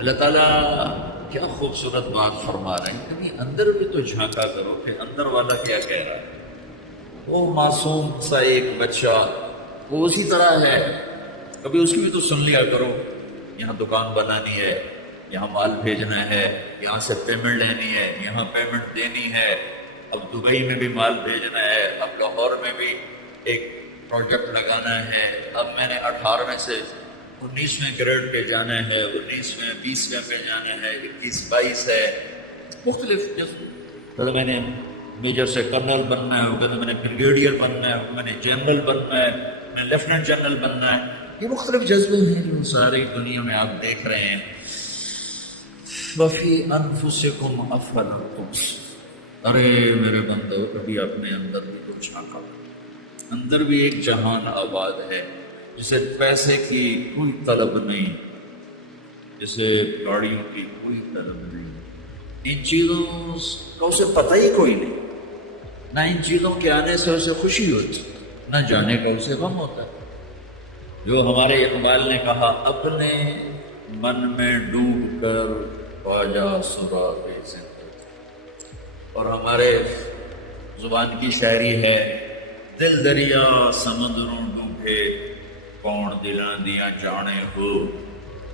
اللہ تعالیٰ کیا خوبصورت بات فرما رہے ہیں، کبھی اندر بھی تو جھانکا کرو کہ اندر والا کیا کہہ رہا ہے۔ وہ معصوم سا ایک بچہ وہ اسی طرح ہے، کبھی اس کی بھی تو سن لیا کرو۔ یہاں دکان بنانی ہے، یہاں مال بھیجنا ہے، یہاں سے پیمنٹ لینی ہے، یہاں پیمنٹ دینی ہے، اب دبئی میں بھی مال بھیجنا ہے، اب لاہور میں بھی ایک پروجیکٹ لگانا ہے، اب میں نے 18ویں سے 19ویں گریڈ پہ جانا ہے، 19ویں 20ویں پہ جانا ہے، 21 22 ہے، مختلف کہتے میں نے میجر سے کرنل بننا ہے، کہتے میں نے بریگیڈیئر بننا ہے، میں نے جنرل بننا ہے، میں نے لیفٹیننٹ جنرل بننا ہے۔ یہ مختلف جذبے ہیں جو ساری دنیا میں آپ دیکھ رہے ہیں۔ وفی انفسکم افلا تبصرون، ارے میرے بندو کبھی اپنے اندر بھی تو جھانکا، اندر بھی ایک جہان آباد ہے جسے پیسے کی کوئی طلب نہیں، جسے گاڑیوں کی کوئی طلب نہیں، ان چیزوں کا اسے پتہ ہی کوئی نہیں، نہ ان چیزوں کے آنے سے اسے خوشی ہوتی، نہ جانے کا اسے غم ہوتا ہے۔ جو ہمارے اقبال نے کہا، اپنے من میں ڈوب کر پاجا سراغ زندگی، اور ہمارے زبان کی شاعری ہے، دل دریا سمندروں ڈوبے کون دلاں دیاں جانے ہو،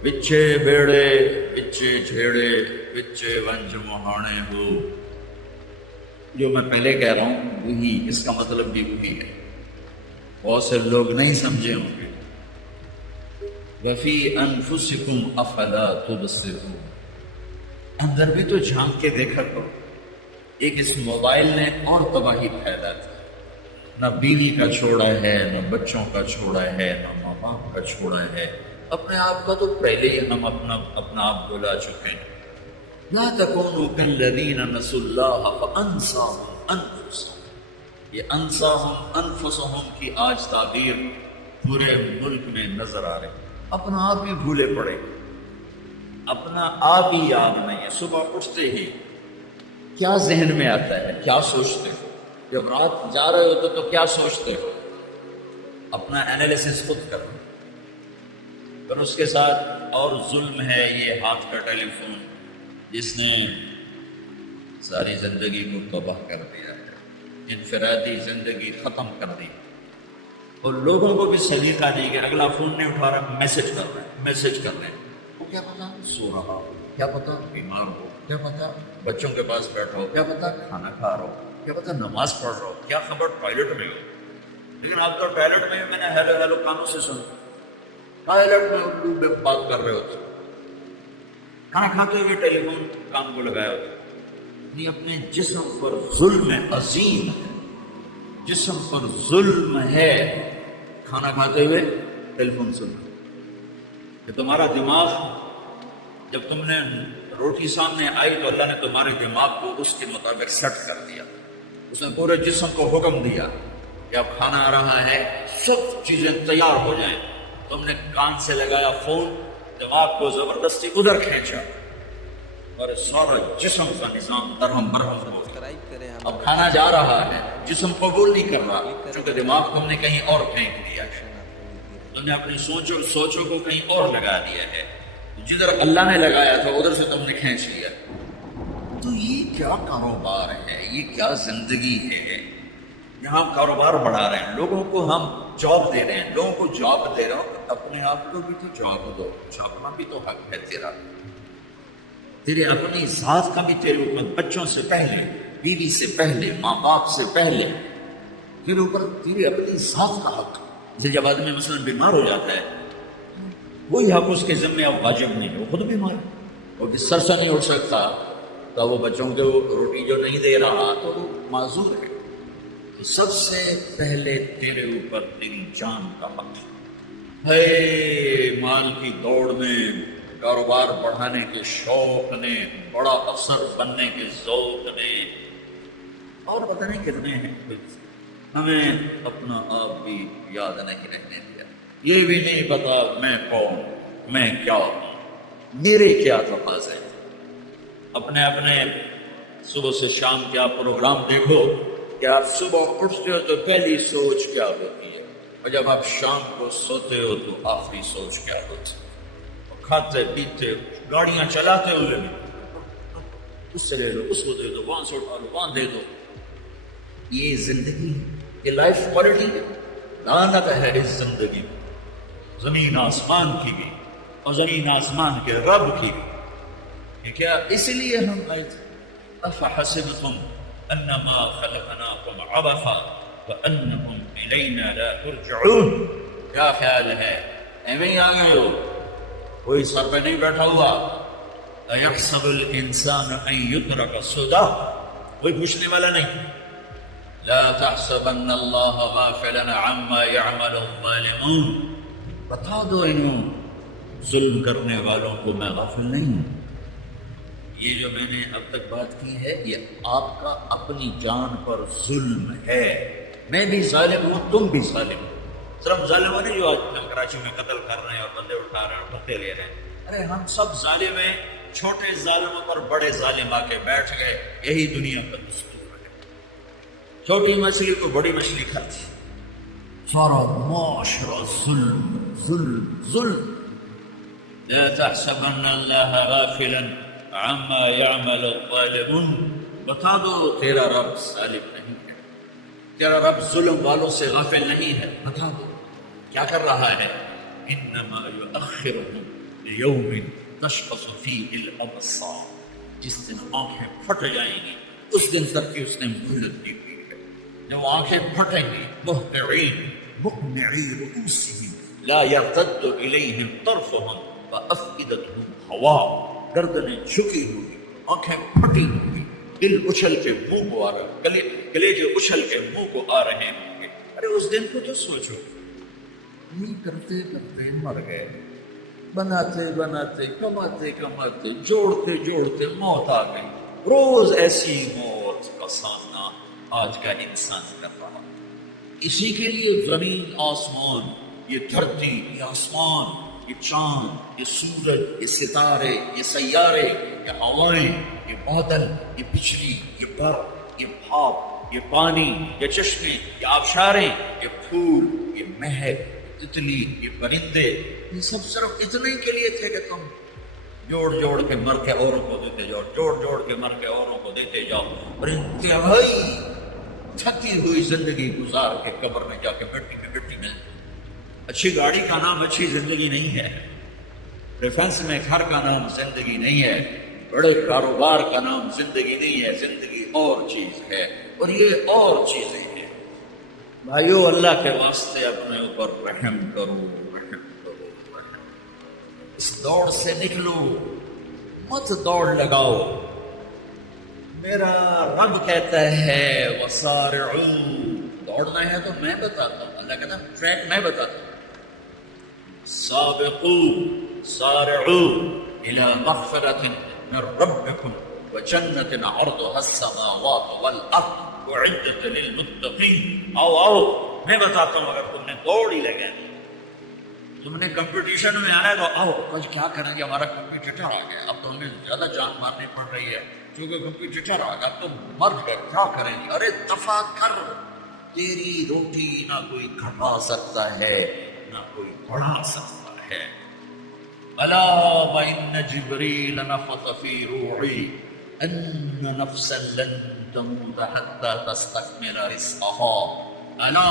بچے بیڑے بچے جھیڑے بچے ونج مہانے ہو۔ جو میں پہلے کہہ رہا ہوں وہی، اس کا مطلب بھی وہی ہے، بہت سے لوگ نہیں سمجھے ہوں گے۔ وفی انفسکم افلا تبصرون، اندر بھی تو جھانک کے دیکھا کرو۔ ایک اس موبائل نے اور تباہی پھیلا دی، نہ بیوی کا چھوڑا ہے، نہ بچوں کا چھوڑا ہے، نہ ماں باپ کا چھوڑا ہے، اپنے آپ کا تو پہلے ہی ہم اپنا آپ بھلا چکے ہیں۔ لا تکونوا کالذین نسوا اللہ فانساہم انفسہم، یہ انساہم انفسہم کی آج تعبیر پورے ملک میں نظر آ رہی، اپنا آپ ہی بھولے پڑے، اپنا آپ ہی یاد نہیں ہے۔ صبح اٹھتے ہی کیا ذہن میں آتا ہے، کیا سوچتے ہو؟ جب رات جا رہے ہوتے تو کیا سوچتے ہو؟ اپنا انالیسس خود کرو۔ پھر اس کے ساتھ اور ظلم ہے یہ ہاتھ کا ٹیلی فون، جس نے ساری زندگی کو تباہ کر دیا ہے، انفرادی زندگی ختم کر دی، اور لوگوں کو بھی سلیقہ نہیں کہ اگلا فون نہیں اٹھا رہا، میسج کر رہے ہیں، میسج کر رہے ہیں۔ وہ کیا پتا سو رہا ہو، کیا پتا بیمار ہو، کیا پتا بچوں کے پاس بیٹھا ہو، کیا پتا کھانا کھا رہا ہو، کیا پتا نماز پڑھ رہا ہو، کیا خبر ٹوائلٹ میں ہو۔ لیکن آپ تو ٹوائلٹ میں میں نے ہیلو ہیلو کانوں سے سنا، ٹوائلٹ میں اردو میں بات کر رہے ہوتے، کھانا کھاتے ہوئے ٹیلی فون کان کو لگایا ہوتا۔ یہ اپنے جسم پر ظلم عظیم ہے، جسم پر ظلم ہے، کھانا کھاتے ہوئے ٹیلی فون سننا۔ کہ تمہارا دماغ، جب تم نے روٹی سامنے آئی تو اللہ نے تمہارے دماغ کو اس کے مطابق سیٹ کر دیا، اس نے پورے جسم کو حکم دیا کہ اب کھانا آ رہا ہے، سب چیزیں تیار ہو جائیں۔ تم نے کان سے لگایا فون، دماغ کو زبردستی ادھر کھینچا اور سارا جسم کا نظام درہم برہم ہو گیا۔ اب کھانا جا رہا ہے، جسم قبول نہیں کر رہا کیونکہ دماغ تم نے کہیں اور پھینک دیا ہے، تم نے اپنی سوچوں کو کہیں اور لگا دیا ہے، جدھر اللہ نے لگایا تھا ادھر سے تم نے کھینچ لیا۔ تو یہ کیا کاروبار ہے، یہ کیا زندگی ہے؟ یہاں کاروبار بڑھا رہے ہیں، لوگوں کو ہم جاب دے رہے ہیں، لوگوں کو جاب دے رہے ہو، اپنے آپ کو بھی تو جاب دو، اپنا بھی تو حق ہے تیرا، تیرے اپنی ذات کا بھی تیرے اوپر، بچوں سے پہلے، بیوی سے پہلے، ماں باپ سے پہلے تیرے اوپر تیری اپنی ذات کا حق۔ جب آدمی مثلا بیمار ہو جاتا ہے، وہی حق اس کے ذمہ اب واجب نہیں ہے، وہ خود بیمار ہے، وہ بستر سے نہیں اٹھ سکتا، تو وہ بچوں کو روٹی جو نہیں دے رہا تو وہ معذور ہے۔ تو سب سے پہلے تیرے اوپر تیری جان کا حق ہے۔ مال کی دوڑ میں، کاروبار بڑھانے کے شوق نے، بڑا افسر بننے کے ذوق نے، اور پتہ نہیں کتنے ہیں، ہمیں اپنا آپ بھی یاد نہیں رہنے دیا، یہ بھی نہیں پتا میں کون، میں کیا ہوں، میرے کیا تقاضے۔ اپنے صبح سے شام کیا پروگرام دیکھو کہ آپ صبح اٹھتے ہو تو پہلی سوچ کیا ہوتی ہے، اور جب آپ شام کو سوتے ہو تو آخری سوچ کیا ہوتی ہے۔ کھاتے پیتے گاڑیاں چلاتے ہوئے بھی اس سے لے لو، اس کو دے دو، وہاں سے اٹھا لو، وہاں دے دو. یہ زندگی، یہ لائف کوالٹی ہے. لعنت ہے اس زندگی میں. زمین آسمان کی بھی اور زمین آسمان کے رب کی بھی. یہ کیا اس لیے ہم آئے تھے؟ افحسبتم انما خلقناکم عبثا وانکم الینا لا ترجعون. کیا خیال ہے ایویں ہی آ گئے ہو؟ کوئی سر پہ نہیں بیٹھا ہوا. ایحسب الانسان ان یترک سدی، کوئی پوچھنے والا نہیں. لا تحسبن اللہ غافلا عما يعمل الظالمون. بتا دو انہوں ظلم کرنے والوں کو میں غافل نہیں ہوں. یہ جو میں نے اب تک بات کی ہے یہ آپ کا اپنی جان پر ظلم ہے. میں بھی ظالم ہوں، تم بھی ظالم ہو. صرف ظالم نہیں جو آج ہم کراچی میں قتل کر رہے ہیں اور بندے اٹھا رہے ہیں اور بندے لے رہے ہیں. ارے ہم سب ظالم ہیں. چھوٹے ظالموں پر بڑے ظالم آ کے بیٹھ گئے. یہی دنیا کا دستور ہے. چھوٹی مچھلی کو بڑی مچھلی کھاتی. سارا معاشرہ ظلم ظلم ظلم. لا تحسبن اللہ غافلا عما يعمل الظالمون. بتا دو تیرا رب ظالم نہیں ہے، تیرا رب ظلم والوں سے غافل نہیں ہے. بتا دو کیا کر رہا ہے. انما یؤخرهم لیوم تشخص فیہ الابصار. جس دن آنکھیں پھٹ جائیں گی اس دن تک کی اس نے مہلت دی ہوئی ہے. جب آنکھیں پھٹیں گی مہطعین مقنعی رؤوسہم لا یرتد الیہم طرفہم وافئدتہم ہواء. گردنیں جھکی ہوئی، آنکھیں پھٹی ہوئی، دل اچھل کے منہ کو آ رہا ہے، کلیجے اچھل کے منہ کو آ رہے ہوں گے. ارے اس دن کو تو سوچو. یہ کرتے کرتے مر گئے، بناتے بناتے کماتے کماتے جوڑتے جوڑتے موت آ گئی. روز ایسی موت کا سامنا آج کا انسان کر رہا. اسی کے لیے زمین آسمان، یہ دھرتی، یہ آسمان، یہ چاند، یہ سورج، یہ ستارے، یہ سیارے، یہ ہوائیں، یہ بادل، یہ بجلی، یہ برف، یہ بھاپ، یہ پانی، یہ چشمے، یہ آبشاریں، یہ پھول، یہ مہک، تتلی، یہ پرندے، یہ سب صرف اتنے کے لیے تھے کہ تم جوڑ جوڑ کے مر کے اوروں کو دیتے جاؤ، جوڑ جوڑ کے مر کے اوروں کو دیتے جاؤ، اور انتہائی تھکی ہوئی زندگی گزار کے قبر میں جا کے مٹی میں مٹی میں. اچھی گاڑی کا نام اچھی زندگی نہیں ہے. ڈیفنس میں گھر کا نام زندگی نہیں ہے. بڑے کاروبار کا نام زندگی نہیں ہے. زندگی اور چیز ہے اور یہ اور چیزیں ہیں. بھائیو اللہ کے واسطے اپنے اوپر رحم کرو، رحم کرو، رحم. اس دوڑ سے نکلو، مت دوڑ لگاؤ. میرا رب کہتا ہے وسارعوا. دوڑنا ہے تو میں بتاتا ہوں. اللہ کہتا ہے ٹریک میں بتاتا ہوں. سابقوا سارعوا الى مغفرة من ربكم وجنة عرضها السماوات والارض اعدت للمتقين. آؤ میں بتاتا ہوں. اگر تم نے دوڑ ہی لگانی، تم نے کمپٹیشن میں آیا تو آؤ کچھ کیا کریں گے. ہمارا کمپیٹیٹر آ گیا، اب تو ہمیں زیادہ جان مارنی پڑ رہی ہے کیونکہ کمپیٹیٹر آ گیا. تم مر گئے، کیا کریں گے. ارے دفع کر. تیری روٹی نہ کوئی گھٹا سکتا ہے نہ کوئی بڑھا سکتا ہے. الا وان جبریل نفث فی روحی ان نفسا لن تموت حتى تستكمل رزقها الا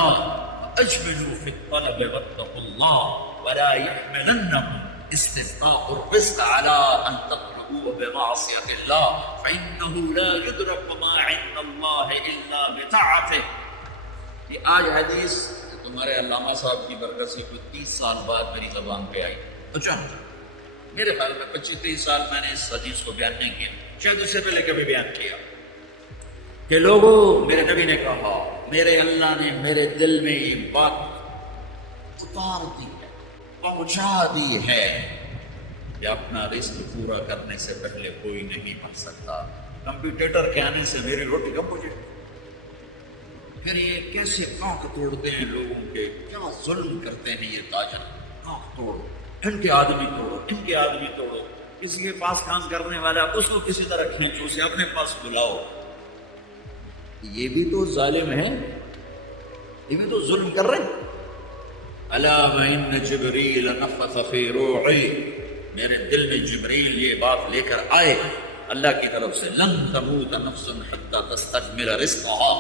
اجملوا في الطلب واتقوا الله ولا يحملنكم استبطاء الرزق على ان تطلبوه بمعصية الله فانه لا يدرك ما عند الله الا بطاعته. یہ آج حدیث تمہارے علامہ صاحب کی برکت سے کوئی 30 سال بعد میری زبان پہ آئی. اچانک میرے خیال میں 25-30 سال میں نے اس حدیث کو بیان نہیں کیا، شاید اس سے پہلے کبھی بیان کیا کہ لوگوں میرے نبی نے کہا، میرے اللہ نے میرے دل میں یہ بات اتار دی ہے، پہنچا دی ہے کہ اپنا رزق پورا کرنے سے پہلے کوئی نہیں بن سکتا. کمپیوٹر کے آنے سے میری روٹی کم ہو جائے. پھر یہ کیسے آنکھ توڑتے ہیں لوگوں کے، کیا ظلم کرتے ہیں یہ تاجر. آنکھ توڑو، ان کے آدمی توڑو، ان کے آدمی توڑو. کسی کے پاس کام کرنے والا اس کو کسی طرح کھینچو، اسے اپنے پاس بلاؤ. یہ بھی تو ظالم ہیں، یہ بھی تو ظلم کر رہے ہیں. الا وان جبریل نفث فی روحی میرے دل میں جبریل یہ بات لے کر آئے اللہ کی طرف سے، لن تموت نفس حتی تستکمل رزقھا،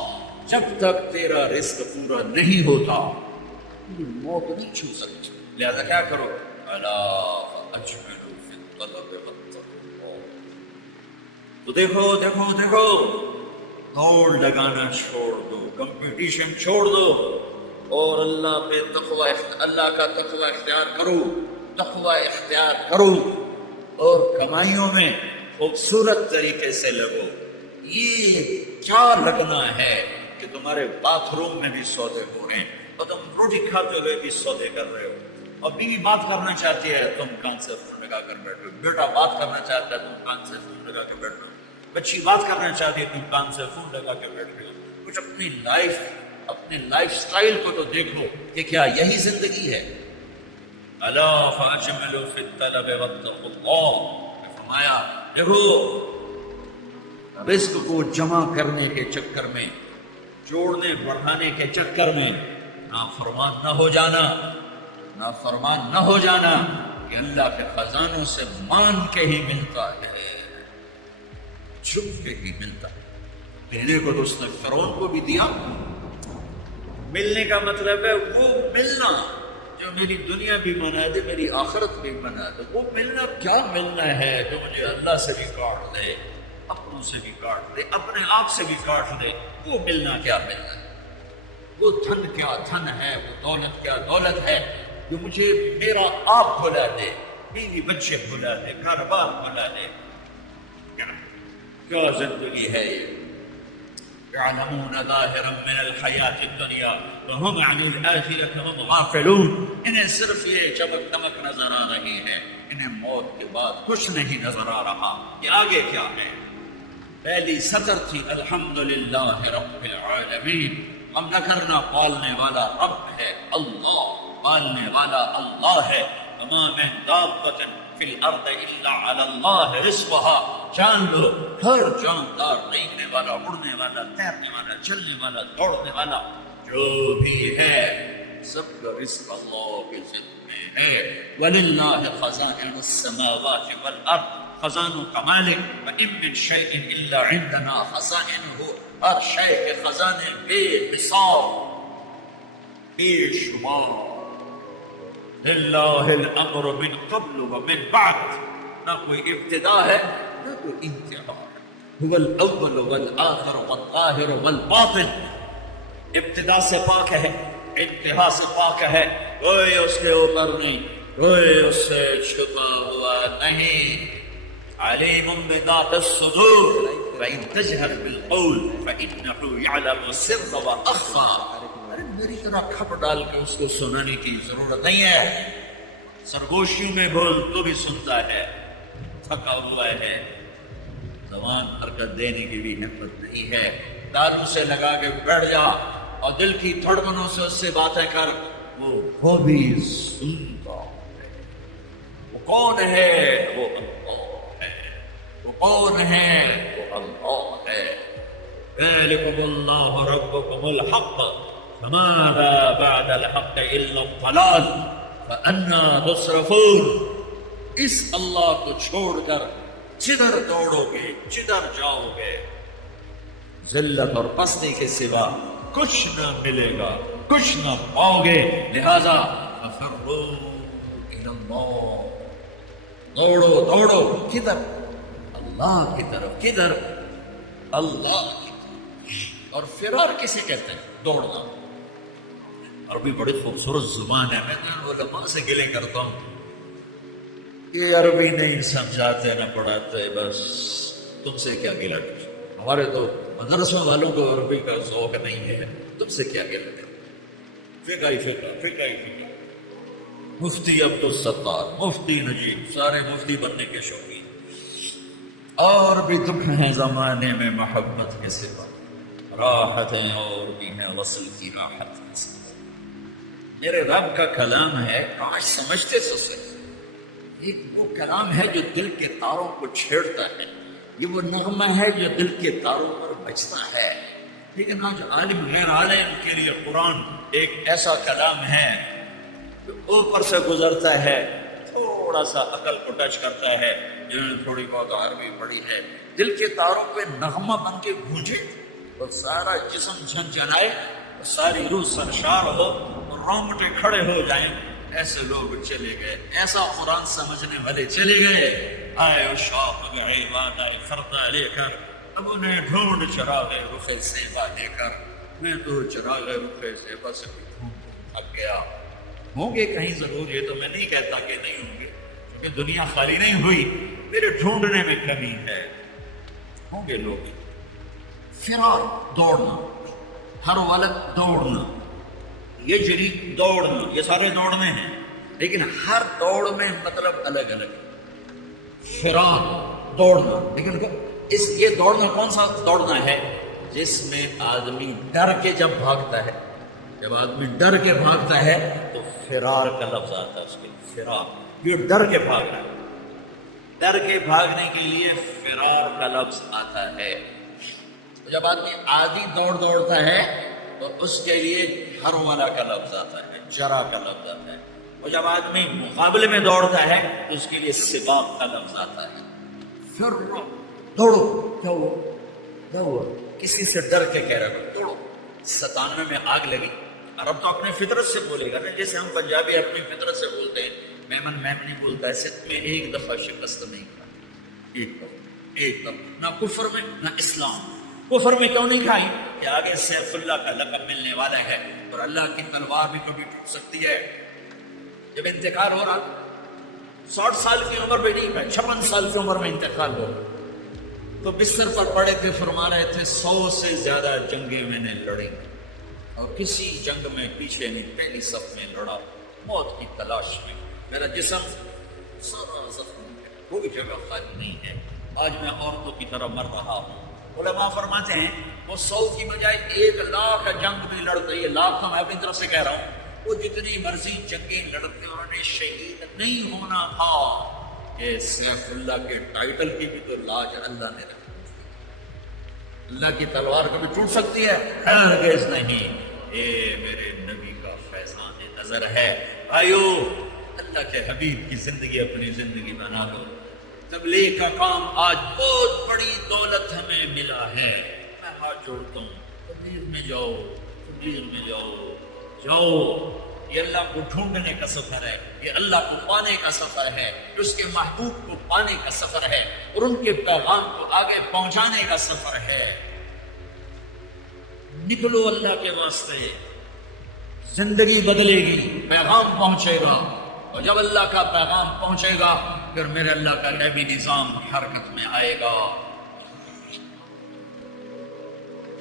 جب تک تیرا رزق پورا نہیں ہوتا موت نہیں چھو سکتی، لہذا کیا کرو، الا فاجملوا فی الطلب واتقوا اللہ۔ تو دیکھو دیکھو دیکھو، دوڑ لگانا چھوڑ دو، کمپٹیشن چھوڑ دو، اور اللہ پہ تقوی، اللہ کا تقوی اختیار کرو، تقوی اختیار کرو، اور کمائیوں میں خوبصورت طریقے سے لگو۔ یہ کیا لگنا ہے کہ تمہارے باتھ روم میں بھی سودے ہو رہے ہیں اور تم روٹی کھاتے ہوئے بھی سودے کر رہے ہو، اور بیوی بات کرنا چاہتی ہے تم کان سے فون لگا کر بیٹھو، بیٹا بات کرنا چاہتا ہے تم کان سے فون لگا کر بیٹھو، بچی بات کرنا چاہتی ہے تم کان سے فون لگا کے بیٹھ رہے ہو۔ کچھ اپنی لائف سٹائل کو تو دیکھو کہ کیا یہی زندگی ہے؟ الا فاجملوا فی الطلب واتقوا اللہ، فرمایا دیکھو رزق کو جمع کرنے کے چکر میں، جوڑنے بڑھانے کے چکر میں نافرمان نہ ہو جانا، نافرمان نہ ہو جانا، کہ اللہ کے خزانوں سے مان کے ہی ملتا ہے، چھپ کے ہی ملتا ہے۔ دینے کو تو اس نے فرعون کو بھی دیا، ملنے کا مطلب ہے وہ ملنا جو میری دنیا بھی بنا دے میری آخرت بھی بنا دے، وہ ملنا کیا ملنا ہے جو مجھے اللہ سے بھی کاٹ دے، اپنوں سے بھی کاٹ دے، اپنے آپ سے بھی کاٹ دے، وہ ملنا کیا ملنا ہے؟ وہ دھن کیا دھن ہے، وہ دولت کیا دولت ہے جو مجھے میرا آپ بھلا دے، بیوی بچے بھلا دے، کاروبار بھلا دے؟ کیا زندگی ہے یہ؟ يعلمون ظاهرا من الحیات الدنیا وهم عن الآخرة هم غافلون، انہیں صرف یہ چمک دمک نظر آ رہی ہے، انہیں موت کے بعد کچھ نہیں نظر آ رہا کہ آگے کیا ہے۔ پہلی سطر تھی الحمدللہ رب العالمین، ہم نہ کرنا پالنے والا رب ہے اللہ، پالنے والا اللہ ہے۔ وما من دابۃ فی الارض الا علی اللہ رزقها، جان لو ہر جاندار رینگنے والا، اڑنے والا، تیرنے والا، چلنے والا، دوڑنے والا جو بھی ہے سب کا رزق اللہ کے ذمے ہے۔ وللہ خزائن السماوات والارض، خزانوں کا مالک، وَإِن مِّن شَيْءٍ إِلَّا عِندَنَا خَزَائِنُهُ، ہر شے کے خزانے بے حساب بے شمار۔ للہ الامر من قبل ومن بعد، نہ کوئی ابتدا ہے نہ کوئی انتہا ہے۔ هو الاول والآخر والظاہر والباطن، ابتدا سے پاک ہے، انتہا سے پاک ہے، کوئی اس کے اوپر نہیں، کوئی اس سے چھپا ہوا نہیں۔ علیم بذات الصدور فإن تجهر بالقول فإنه يعلم السر وأخفى۔ ارے میری طرح کھپ ڈال کے اس کو سنانے کی ضرورت نہیں ہے، سرگوشیوں میں بول تو بھی سنتا ہے، تھکا ہوا ہے، زبان حرکت دینے کی بھی ہمت نہیں ہے، داروں سے لگا کے بیٹھ جا اور دل کی دھڑکنوں سے اس سے باتیں کر، وہ بھی سنتا ہے۔ وہ کون ہے؟ وہ اللہ ہے۔ وہ کون ہے؟ وہ اللہ ہے۔ ذالکم اللہ ربکم الحق فماذا بعد الحق الا الضلال فأنا تصرفون۔ اس اللہ کو چھوڑ کر جدھر دوڑو گے، جدھر جاؤ گے، ذلت اور پستی کے سوا کچھ نہ ملے گا، کچھ نہ پاؤ گے، لہذا ففروا الی اللہ، دوڑو دوڑو کدھر؟ اللہ کی طرف۔ کدھر؟ اللہ کی طرف۔ اور فرار کسے کہتے ہیں؟ دوڑنا۔ عربی بڑی خوبصورت زبان ہے، میں تو علماء سے گلے کرتا ہوں یہ عربی نہیں سمجھاتے نہ پڑھاتے، بس تم سے کیا گلہ کریں؟ ہمارے تو مدرسوں والوں کو عربی کا ذوق نہیں ہے، تم سے کیا گلہ کریں؟ فقہ ہی فقہ، فقہ ہی فقہ۔ مفتی عبدالستار، مفتی نجیب، سارے مفتی بننے کے شوقین، اور بھی دکھ ہیں زمانے میں محبت کے سوا، راحتیں اور بھی ہیں وصل کی راحت کے سوا۔ میرے رب کا کلام ہے، کاش سمجھتے سسے، ایک وہ کلام ہے جو دل کے تاروں کو چھیڑتا ہے، یہ وہ نغمہ ہے جو دل کے تاروں پر بجتا ہے۔ لیکن آج عالم غیر عالم کے لیے قرآن ایک ایسا کلام ہے جو اوپر سے گزرتا ہے، تھوڑا تھوڑا سا عقل کو ٹچ کرتا ہے، جنہوں نے تھوڑی بہت عربی پڑھی ہے، دل کے تاروں پہ نغمہ بن کے گونجے اور سارا جسم جھنجھنائے، ساری روح سرشار ہو اور رونگٹے کھڑے ہو جائیں، ایسے لوگ چلے گئے، ایسا قرآن سمجھنے والے چلے گئے۔ آئے و شوق گئے وعدہ خردہ لے کر، اب انہیں ڈھونڈ چراغے رخ زیبا لے کر، میں تو چراغے رخ زیبا سے بھی ڈھونڈ تھک گیا۔ ہوں گے کہیں ضرور، یہ تو میں نہیں کہتا کہ نہیں ہوں گے، کیونکہ دنیا خالی نہیں ہوئی، میرے ڈھونڈنے میں کمی ہے، ہوں گے لوگ۔ فرار، دوڑنا، ہر ولد دوڑنا، یہ جری دوڑنا، یہ سارے دوڑنے ہیں، لیکن ہر دوڑ میں مطلب الگ الگ ہے۔ فرار دوڑنا، لیکن یہ دوڑنا کون سا دوڑنا ہے؟ جس میں آدمی ڈر کے جب بھاگتا ہے، جب آدمی ڈر کے بھاگتا ہے تو فرار کا لفظ آتا ہے اس کے لیے، فرار، یہ ڈر کے بھاگنا ہے، ڈر کے بھاگنے کے لیے فرار کا لفظ آتا ہے۔ جب آدمی آدھی دوڑ دوڑتا ہے تو اس کے لیے ہرولہ کا لفظ آتا ہے، جرا کا لفظ آتا ہے، اور جب آدمی مقابلے میں دوڑتا ہے تو اس کے لیے سباق کا لفظ آتا ہے۔ پھر دوڑو، کیا ہوا؟ کیا ہوا؟ کسی سے ڈر کے کہہ رہا ہو دوڑو۔ 97 میں آگ لگی، عرب تو اپنے فطرت سے بولے گا نا، جیسے ہم پنجابی اپنی فطرت سے بولتے ہیں، میمن نہیں بولتا ہے، صرف میں ایک دفعہ شکست نہیں کھائی، ایک دفعہ، نہ کفر میں نہ اسلام۔ کفر میں کیوں نہیں کھائی؟ کہ آگے سیف اللہ کا لقب ملنے والا ہے، اور اللہ کی تلوار بھی کبھی ٹوٹ سکتی ہے۔ جب انتقال ہو رہا 60 سال کی عمر میں نہیں کھائی، 56 سال کی عمر میں انتقال ہو رہا تو بستر پر پڑے تھے، فرما رہے تھے 100 سے زیادہ جنگیں میں نے لڑی اور کسی جنگ میں پیچھے نہیں، پہلی صف میں لڑا، موت کی تلاش میں، میرا جسم سارا زخم ہے، کوئی جگہ خالی نہیں ہے، آج میں عورتوں کی طرح مر رہا ہوں۔ علماء فرماتے ہیں وہ 100 کی بجائے 1,00,000 جنگ بھی لڑتے، یہ لاکھ تو میں اپنی طرف سے کہہ رہا ہوں، وہ جتنی مرضی جنگیں لڑتے انہوں نے شہید نہیں ہونا تھا۔ کہ سیف اللہ کے ٹائٹل کی بھی تو لاج اللہ نے رکھی، اللہ کی تلوار کبھی ٹوٹ سکتی ہے؟ ہرگز نہیں۔ اے میرے نبی کا فیضان نظر ہے، بھائیو اللہ کے حبیب کی زندگی اپنی زندگی بنا لو۔ تبلیغ کا کام آج بہت بڑی دولت ہمیں ملا ہے، میں ہاتھ جوڑتا ہوں، تبلیغ میں جاؤ، تبلیغ میں جاؤ، جاؤ۔ یہ اللہ کو ڈھونڈنے کا سفر ہے، یہ اللہ کو پانے کا سفر ہے، اس کے محبوب کو پانے کا سفر ہے، اور ان کے پیغام کو آگے پہنچانے کا سفر ہے۔ نکلو اللہ کے واسطے، زندگی بدلے گی، پیغام پہنچے گا، اور جب اللہ کا پیغام پہنچے گا پھر میرے اللہ کا نبی نظام حرکت میں آئے گا۔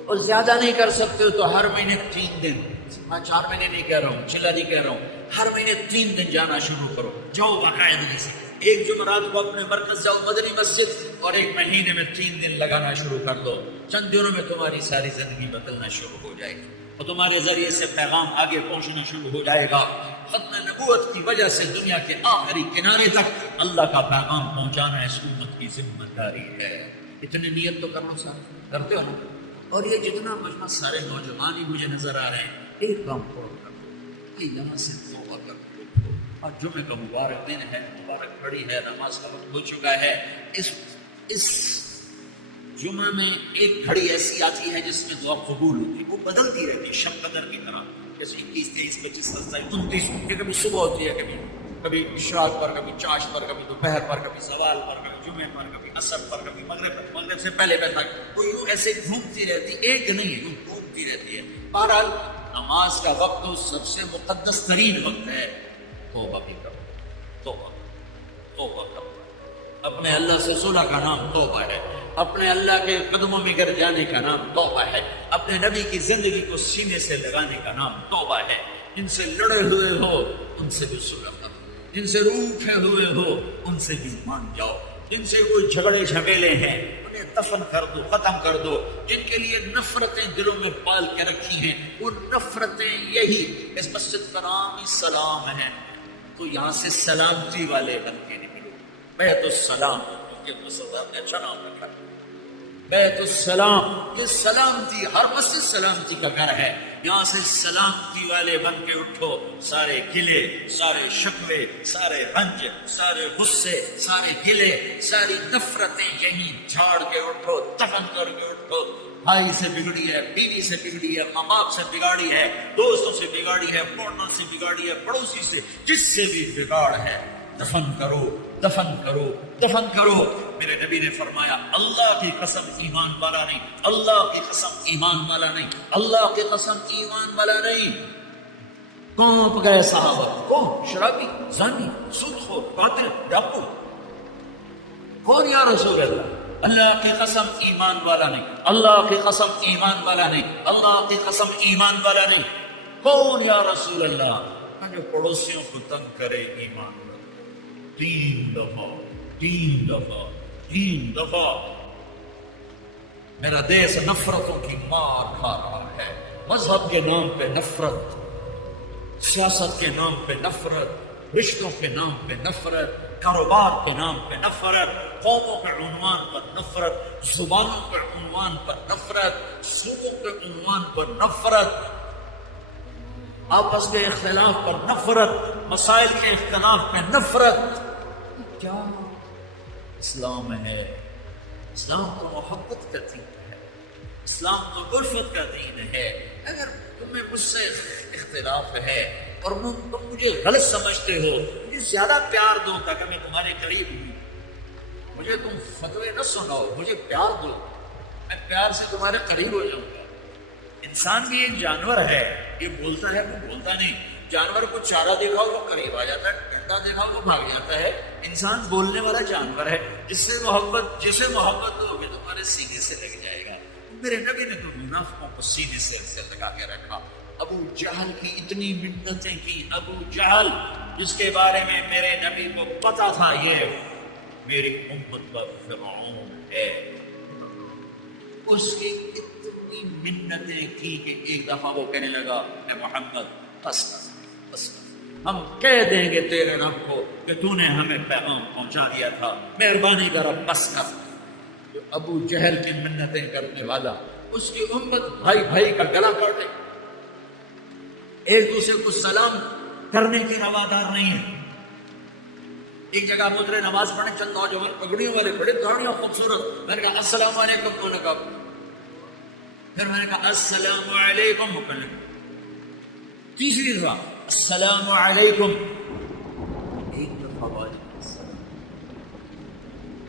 اور زیادہ نہیں کر سکتے تو ہر مہینے 3 دن، میں 4 مہینے نہیں کہہ رہا ہوں، چلا نہیں کہہ رہا ہوں، ہر مہینے 3 دن جانا شروع کرو، جاؤ باقاعدگی سے، ایک جمعرات کو اپنے مرکز جاؤ مدنی مسجد، اور ایک مہینے میں 3 دن لگانا شروع کر دو، چند دنوں میں تمہاری ساری زندگی بدلنا شروع ہو جائے گی، اور تمہارے ذریعے سے پیغام آگے پہنچنا شروع ہو جائے گا۔ ختم نبوت کی وجہ سے دنیا کے آخری کنارے تک اللہ کا پیغام پہنچانا اس امت کی ذمہ داری ہے۔ اتنی نیت تو کرنا ساتھ کرتے ہو نا؟ اور یہ جتنا مجمع سارے نوجوان ہی مجھے نظر آ رہے ہیں، ایک کام اور کر دو، یہ یہاں سے توبہ کر دو۔ اور جمعے کا مبارک دن ہے، مبارک پڑی ہے، نماز کا وقت ہو چکا ہے، اس جمعہ میں ایک گھڑی ایسی آتی ہے جس میں دعا قبول ہوتی ہے، وہ بدلتی رہتی ہے شب قدر کی طرح، جیسے 21، 23، 25، 27، 29، یہ کبھی صبح ہوتی ہے، کبھی اشراق پر، کبھی چاش پر، کبھی دوپہر پر، کبھی زوال پر، کبھی جمعے پر، کبھی عصر پر، کبھی مغرب پر، مغرب سے پہلے تک وہ یوں ایسے گھومتی رہتی، ایک نہیں ہے، یوں گھومتی رہتی ہے۔ بہرحال نماز کا وقت تو سب سے مقدس ترین وقت ہے، توبہ بھی کرو، توبہ کرو، اپنے اللہ سے صلح کا نام توبہ ہے، اپنے اللہ کے قدموں میں گر جانے کا نام توبہ ہے، اپنے نبی کی زندگی کو سینے سے لگانے کا نام توبہ ہے۔ جن سے لڑے ہوئے ہو ان سے بھی صلح کرو، جن سے روٹھے ہوئے ہو ان سے بھی مان جاؤ، جن سے کوئی جھگڑے جھمیلے ہیں انہیں دفن کر دو، ختم کر دو، جن کے لیے نفرتیں دلوں میں پال کے رکھی ہیں وہ نفرتیں یہی اس مسجد کا نام ہی سلام ہے، تو یہاں سے سلامتی والے بن کے نکلو۔ بیت السلام، کیونکہ مسجد نے اچھا نام رکھا، بیت السلام، یہ سلامتی، ہر مسجد سلامتی کا گھر ہے، یہاں سے سلامتی والے بن کے اٹھو. سارے گلے، سارے شکوے، سارے رنج، سارے غصے، سارے گلے، ساری نفرتیں یہیں جھاڑ کے اٹھو، دفن کر کے اٹھو. بھائی سے بگڑی ہے، بیوی سے بگڑی ہے، ماں باپ سے بگاڑی ہے، دوستوں سے بگاڑی ہے، پارٹنر سے بگاڑی ہے، پڑوسی سے، جس سے بھی بگاڑ ہے، دفن کرو، دفن کرو، دفن کرو. میرے نبی نے فرمایا اللہ کی قسم ایمان والا نہیں، اللہ کی قسم ایمان والا نہیں، اللہ کی قسم ایمان والا نہیں. کونپ گئے صحابہ. کون؟ شرابی، زانی، سود خور، قاتل، ڈاکو. کون یا رسول اللہ؟ اللہ کی قسم ایمان والا نہیں، اللہ کی قسم ایمان والا نہیں، اللہ کی قسم ایمان والا نہیں. کون یا رسول اللہ؟ جو پڑوسیوں کو تنگ کرے ایمان والا. 3 دفعہ، 3 دفعہ، 3 دفعہ. میرا دیش نفرتوں کی مار کھا رہا ہے. مذہب کے نام پہ نفرت، سیاست کے نام پہ نفرت، رشتوں کے نام پہ نفرت، کاروبار کے نام پہ نفرت، قوموں کے عنوان پر نفرت، زبانوں کے عنوان پر نفرت، صوبوں کے عنوان پر نفرت، آپس کے اختلاف پر نفرت، مسائل کے اختلاف پہ نفرت. کیا اسلام ہے؟ اسلام تو محبت کا دین ہے، اسلام تو الفت کا دین ہے. اگر تمہیں مجھ سے اختلاف ہے اور تم مجھے غلط سمجھتے ہو، مجھے زیادہ پیار دو تاکہ میں تمہارے قریب ہوں. مجھے تم فتوے نہ سناؤ، مجھے پیار دو، میں پیار سے تمہارے قریب ہو جاؤں گا. انسان بھی ایک جانور ہے، یہ بولتا ہے وہ بولتا نہیں. جانور کو چارہ دیکھا ہو وہ قریب آ جاتا ہے، ڈنڈا دیکھا ہو وہ بھاگ جاتا ہے. انسان بولنے والا جانور ہے. جسے محبت ہوگی تمہارے سینے سے لگ جائے گا. میرے نبی نے تو منافقوں کو سینے سے لگا کے رکھا. ابو جہل کی اتنی منتیں کی. ابو جہل جس کے بارے میں میرے نبی کو پتا تھا یہ میری امت پر فرعون ہے، اس کی اتنی منتیں کی کہ ایک دفعہ وہ کہنے لگا اے محمد بس بس، ہم کہہ دیں گے تیرے رب کو کہ تو نے ہمیں پیغام پہنچا دیا تھا، مہربانی کر اب بس کر. ابو جہل کی منتیں کرنے والا، اس کی امت بھائی بھائی کا گلا کاٹے، ایک دوسرے کو سلام کرنے کی روادار نہیں ہے. ایک جگہ گزرے نماز پڑھنے چند نوجوان پگڑیوں والے بڑے داڑیاں خوبصورت. میں نے کہا السلام علیکم، انہوں نے کہا، پھر میں نے کہا السلام علیکم، تیسری دفعہ السلام علیکم، ایک دفعہ وعلیکم السلام.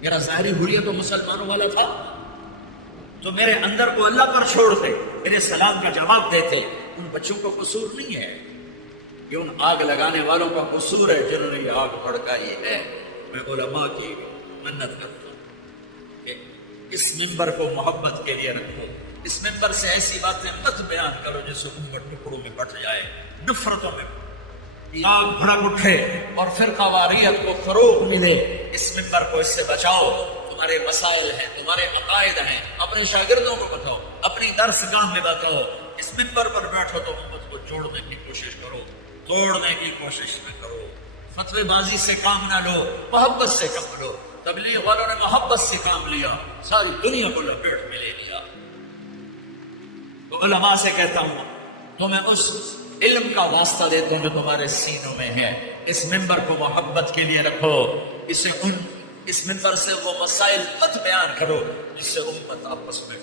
میرا ظاہری حلیہ تو مسلمانوں والا تھا، تو میرے اندر کو اللہ پر چھوڑتے، میرے سلام کا جواب دیتے. ان بچوں کا قصور نہیں ہے، یہ ان آگ لگانے والوں کا قصور ہے جنہوں نے یہ آگ بھڑکائی ہے. میں علماء کی منت کرتا ہوں کہ اس منبر کو محبت کے لیے رکھو. اس منبر سے ایسی باتیں مت بیان کرو جس سے امت ٹکڑوں میں بٹ جائے، نفرتوں میں آگ بھڑک اٹھے اور فرقہ واریت کو فروغ ملے. اس منبر کو اس سے بچاؤ. تمہارے مسائل ہیں، تمہارے عقائد ہیں، اپنے شاگردوں کو بتاؤ، اپنی درس گاہ میں بتاؤ. اس منبر پر بیٹھو تو امت کو جوڑنے کی کوشش کرو، توڑنے کی کوشش نہ کرو. فتوی بازی سے کام نہ لو، محبت سے کام لو. تبلیغ والوں نے محبت سے کام لیا، ساری دنیا کو لپیٹ میں لے لیا. تو علماء سے کہتا ہوں تمہیں اس علم کا واسطہ دیتا ہوں جو تمہارے سینوں میں ہے. اس منبر کو محبت کے لیے رکھو. اس منبر سے وہ مسائل مت بیان کرو جس سے امت آپس میں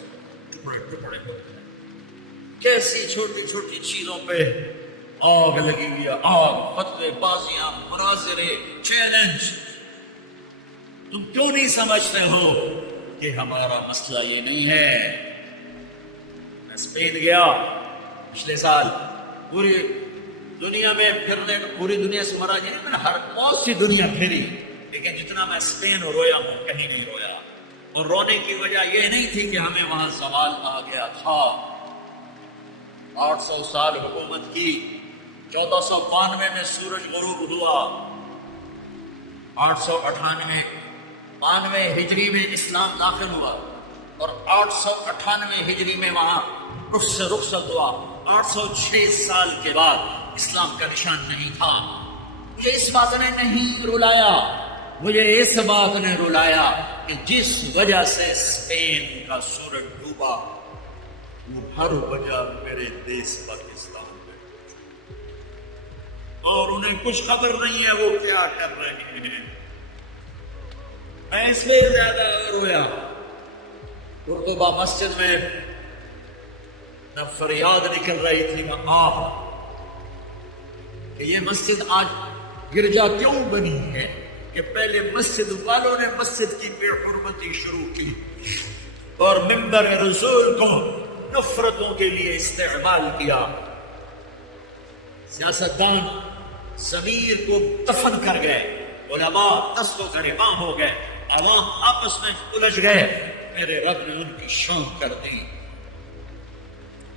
ٹکڑے ٹکڑے ہوتے ہیں. کیسی چھوٹی چھوٹی چیزوں پہ آگ لگی ہوئی ہے، آگ، فتوے بازیاں، مناظرے، چیلنج. تم کیوں نہیں سمجھتے ہو کہ ہمارا مسئلہ یہ نہیں ہے. میں اسپین گیا پچھلے سال، پوری دنیا میں پھرنے، پوری دنیا سے مراد نہیں، میں نے ہر بہت سی دنیا پھری، لیکن جتنا میں اسپین رویا ہوں کہیں نہیں رویا. اور رونے کی وجہ یہ نہیں تھی کہ ہمیں وہاں زوال آ گیا تھا. 800 سال حکومت کی، 1492 میں سورج غروب ہوا، 898 ہجری میں اسلام داخل ہوا، اور 898 ہجری میں وہاں رخصت ہوا. 806 سال کے بعد اسلام کا نشان نہیں تھا. مجھے اس بات نے نہیں رلایا، مجھے اس بات نے رلایا کہ جس وجہ سے اسپین کا سورج ڈوبا، وہ ہر وجہ میرے دیس پاکستان میں، اور انہیں کچھ خبر نہیں ہے وہ کیا کر رہے ہیں۔ میں اس لیے زیادہ رویا، قرطبہ مسجد میں نہ فریاد نکل رہی تھی نہ آہ کہ یہ مسجد آج گرجا کیوں بنی ہے کہ پہلے مسجد والوں نے مسجد کی بے حرمتی شروع کی اور ممبر رسول کو نفرتوں کے لیے استعمال کیا۔ سیاستدان ضمیر کو دفن کر گئے، علماء دست و گریباں ہو گئے، عوام آپس میں الجھ گئے، میرے رب نے ان کی شان کر دی۔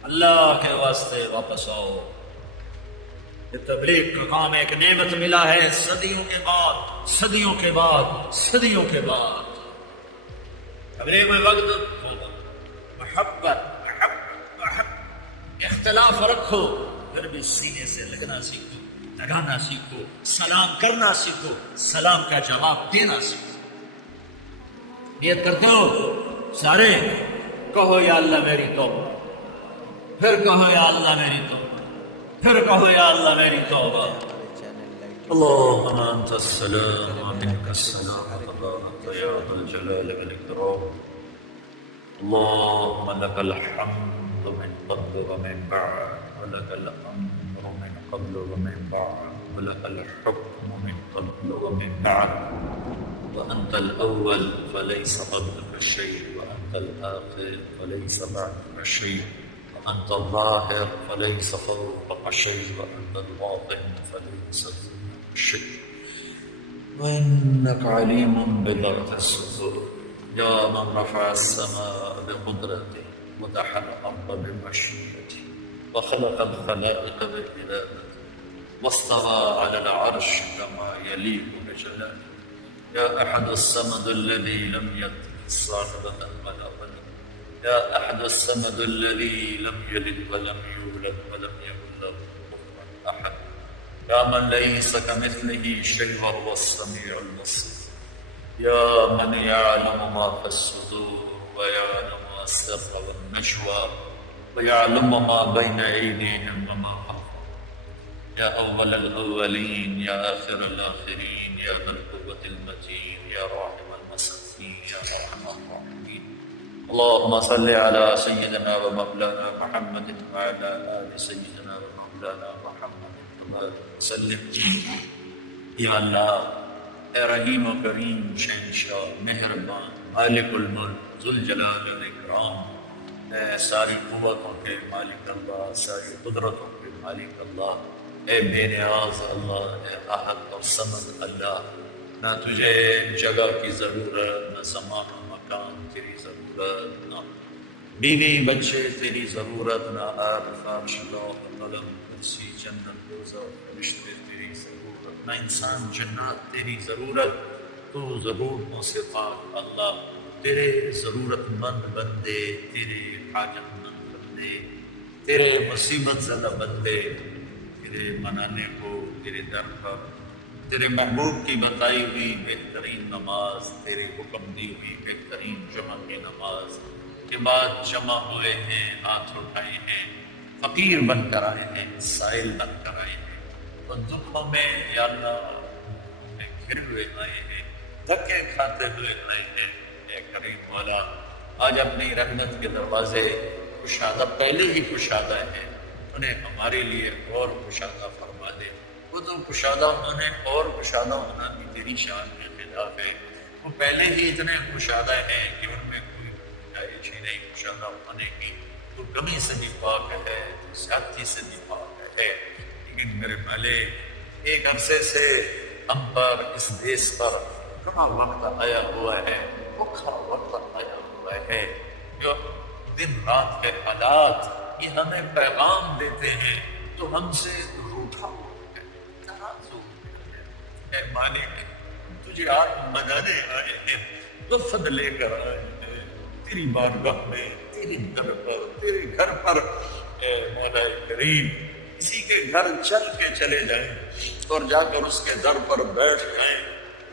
اللہ کے واسطے واپس آؤ، یہ تبلیغ کا کام ایک نعمت ملا ہے صدیوں کے بعد، صدیوں کے بعد، صدیوں کے بعد۔ تبلیغ میں وقت ہوگا، محبت اختلاف رکھو، پھر بھی سینے سے لگنا سیکھو، لگانا سیکھو، سلام کرنا سیکھو، سلام کا جواب دینا سیکھو۔ نیت کرتے ہو سارے، کہو یا اللہ میری توبہ، پھر کہو یا اللہ میری توبہ، پھر کہو یا اللہ میری توبہ۔ اللہم انت السلام ومنک السلام تبارک یا ذا الجلال والاکرام۔ اللہم لک الحمد من قبل ومن بعد ولک الامر من قبل ومن بعد ولک الحکم من قبل ومن بعد، وأنت الأول فليس قبلك شيء، وأنت الآخر فليس بعدك شيء، وأنت الظاهر فليس فوقك شيء، وأنت الباطن فليس دونك شيء، وإنك عليم بذات الصدور، يا من رفع السماء بقدرته ودحى الأرض بمشيئته وخلق الخلائق بإرادته واستوى على العرش كما يليق بجلاله، يا أحد الصمد الذي لم يتخذ صاحبة ولا ولد، يا أحد الصمد الذي لم يلد ولم يولد ولم يكن له كفوا أحد، يا من ليس كمثله شيء وهو السميع البصير، يا من يعلم ما في الصدور ويعلم السر والنجوى ويعلم ما بين أيديهم وما خلفهم، يا أول الأولين يا آخر الآخرين، يا ذا القوة المتين، يا راحم المساكين، يا أرحم الراحمين۔ اللهم صل على سيدنا ومولانا محمد وعلى آل سيدنا ومولانا محمد وسلم۔ یا اللہ، اے رحیم و کریم، شہنشاہ، مہربان، مالک الملک، ذوالجلال والاکرام، اے ساری قوتوں کے مالک اللہ، ساری قدرتوں کے مالک اللہ، اے بے نیاز اللہ، اے احد اور صمد اللہ، نہ تجھے جگہ کی ضرورت، نہ زمان و مکان تیری ضرورت، نہ بیوی بچے تیری ضرورت، نہ آب فرش لوح قلم کرسی جنت روزہ فرشتے تیری ضرورت، نہ انسان جنات تیری ضرورت۔ تو ضرورتوں سے پاک اللہ، تیرے ضرورت مند بندے، تیرے حاجت مند بندے، تیرے مصیبت زدہ بندے تیرے منانے کو تیرے در پر، تیرے محبوب کی بتائی ہوئی بہترین نماز، تیرے حکم دی ہوئی بہترین جمعہ کی نماز کے بعد جمع ہوئے ہیں، ہاتھ اٹھائے ہیں، فقیر بن کر آئے ہیں، سائل بن کر آئے ہیں، تو دکھوں میں یا اللہ گھر ہوئے آئے ہیں، دھکے کھاتے ہوئے آئے ہیں۔ اے کریم مولا، آج اپنی رحمت کے دروازے کشادہ پہلے ہی کشادہ ہیں، انہیں ہمارے لیے اور کشادہ فرما دے۔ وہ تو کشادہ ہونے اور کشادہ ہونا بھی تیری شان کے خلاف ہے، وہ پہلے ہی اتنے کشادہ ہیں کہ ان میں کوئی گنجائش ہی نہیں کشادہ ہونے کی۔ تو کمی سے بھی پاک ہے، تو زیادتی سے بھی پاک ہے، لیکن میرے مالک ایک عرصے سے ہم پر، اس دیس پر بڑا وقت آیا ہوا ہے، بکھا وقت آیا ہوا ہے، جو دن رات کے حالات یہ ہمیں پیغام دیتے ہیں تو ہم سے روٹھا ہوا ہے، ناراض ہو گیا ہے۔ اے مالک، تجھے آج منانے آئے ہیں، وفد لے کر آئے ہیں تیری بارگاہ میں، تیرے در پر، تیرے گھر پر۔ اے مولا کریم، کسی کے گھر چل کے چلے جائیں اور جا کر اس کے در پر بیٹھ جائیں،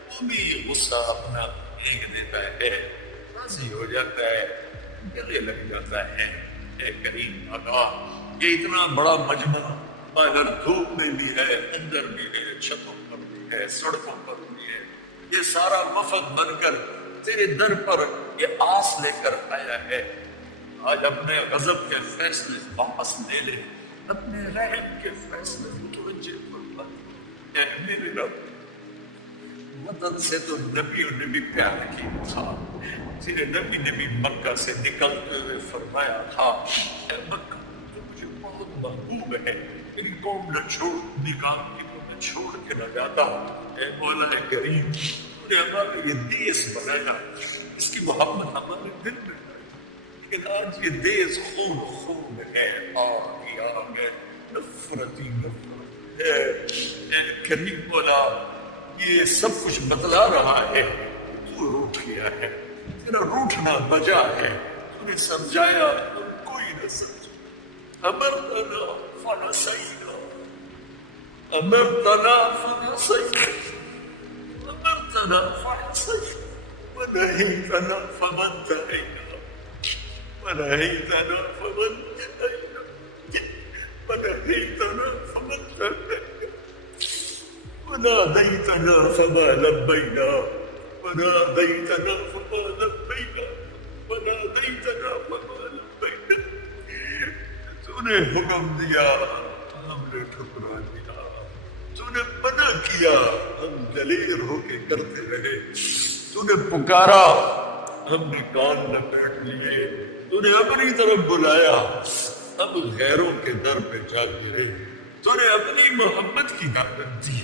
وہ بھی غصہ اپنا بھیگ دیتا ہے، راضی ہو جاتا ہے، گلے لگ جاتا ہے۔ اے کریم آقا، یہ اتنا بڑا مجمع باہر دھوپ میں بھی ہے، اندر بھی ہے، چھتوں پر بھی ہے، سڑکوں پر بھی ہے، یہ سارا وفد بن کر تیرے در پر یہ آس لے کر آیا ہے۔ آج اپنے غضب کے فیصلے واپس لے لے، اپنے رحم کے فیصلے متوجہ فرما۔ اے میرے رب، وطن سے تو نبیوں نے بھی پیار کیا تھا، تیرے نبی نے بھی مکہ سے نکلتے ہوئے فرمایا تھا، اے مکہ تو مجھے بہت محبوب ہے، میری قوم نہ چھوڑ، نکام کی کو میں چھوڑ کے نہ جاتا۔ اے مولا کریم، تو نے ہمارا یہ دیس بنایا، اس کی محبت ہمارے دل میں ہے، لیکن آج یہ دیس خون خون ہے، آگ ہی آگ ہے، نفرت ہی نفرت ہے۔ اے کریم مولا، یہ سب کچھ بتلا رہا ہے تو روٹ گیا ہے، تیرا روٹنا بجا ہے، تو نے سمجھایا کوئی نہ سمجھا۔ امرتنا فنسینا، امرتنا فنسینا، امرتنا فنسینا، ونہیتنا فمنتہینا، ونہیتنا فمنتہینا، ونہیتنا فمنتہینا، وناديتنا فما لبينا، وناديتنا فما لبينا، وناديتنا فما لبينا۔ تو نے حکم دیا، ہم نے ٹھکرا دیا، تو نے منع کیا، ہم دلیر ہو کے کرتے رہے، تو نے پکارا، ہم نے کان نہ بیٹھ لیے، تو نے اپنی طرف بلایا، اب غیروں کے در پہ جا گرے، تو نے اپنی محبت کی دعوت دی،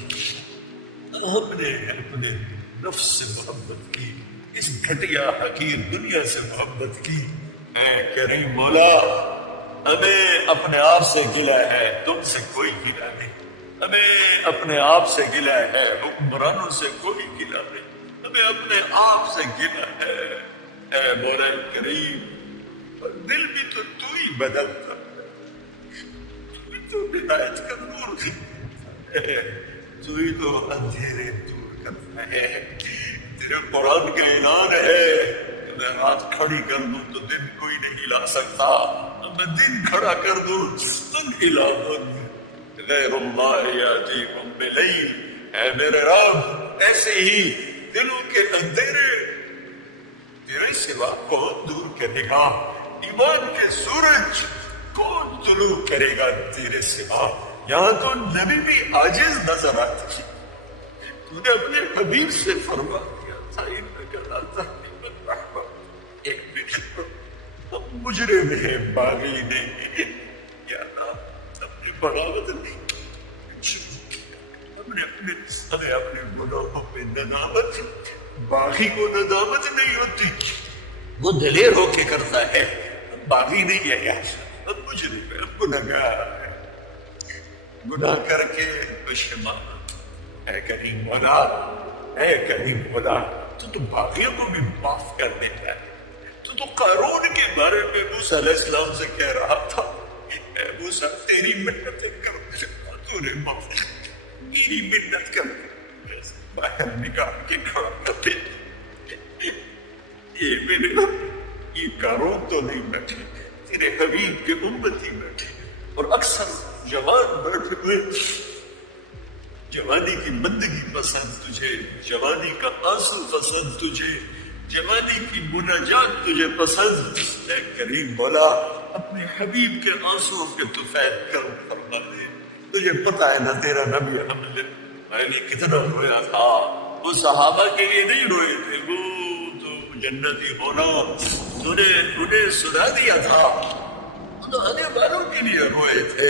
ہم نے اپنے نفس سے محبت کی، اس گھٹیا حقیر دنیا سے محبت کی۔ اے کریم مولا، ہمیں اپنے آپ سے گلہ ہے، تم سے کوئی گلہ نہیں، ہمیں اپنے آپ سے گلہ ہے، حکمرانوں سے کوئی گلہ نہیں، ہمیں اپنے آپ سے گلہ ہے۔ اے مولا کریم، دل بھی تو ہی بدلتا ہے، تو ہدایت کا نور ہے، تو ہی تو اندھیرے دور کرتا ہے۔ تیرے قرآن کا اعلان ہے کہ میں رات کھڑی کر دوں تو دن کوئی نہیں ہلا سکتا، میں دن کھڑا کر دوں تم ہلا مت، غیر اللہ یاتیکم بلیل۔ اے میرے رب، ایسے ہی دلوں کے اندھیرے تیرے سوا کون دور کرے گا، ایمان کے سورج کون طلوع کرے گا تیرے سوا۔ یہاں تو نبی بھی عاجز نظر آتی، تو نے اپنے حبیب سے فرما دیا تھا، انک لا تہدی من احببت۔ ایک منٹ، ہم مجرم ہیں، باغی نہیں، یا اللہ اپنی بغاوت نہیں، ہمیں اپنے گناہوں پہ ندامت، باغی کو ندامت نہیں ہوتی، وہ دلیر ہو کے کرتا ہے، باغی نہیں ہے، ہم مجرم ہیں، ہم گنہگار ہیں، گناہ کر کے پشیمان۔ اے کریم مولا، اے کریم مولا، تو باغیوں کو بھی معاف کر دیتا ہے۔ تو قارون کے بارے میں موسیٰ علیہ السلام سے کہہ رہا تھا، اے موسیٰ تیری منت کر، تو نے معاف کر، میری منت کر، باہر نکال کے کھڑا کر دے۔ یہ میرے یہ قارون تو نہیں بیٹھے، تیرے حبیب کے امتی بیٹھے، اور اکثر جوان بیٹھے ہوئے، جوانی کی بندگی پسند تجھے، جوانی کا آنسو پسند تجھے، جوانی کی مناجات تجھے پسند۔ اے کریم مولا، اپنے حبیب کے آنسو کے طفیل کرم فرما دے۔ تجھے پتا ہے نا، تیرا نبی میں کتنا رویا تھا، وہ صحابہ کے لیے نہیں روئے تھے، وہ تو جنتی ہونا تو نے انہیں سنا دیا تھا، انہوں آنے والوں کے لیے روئے تھے،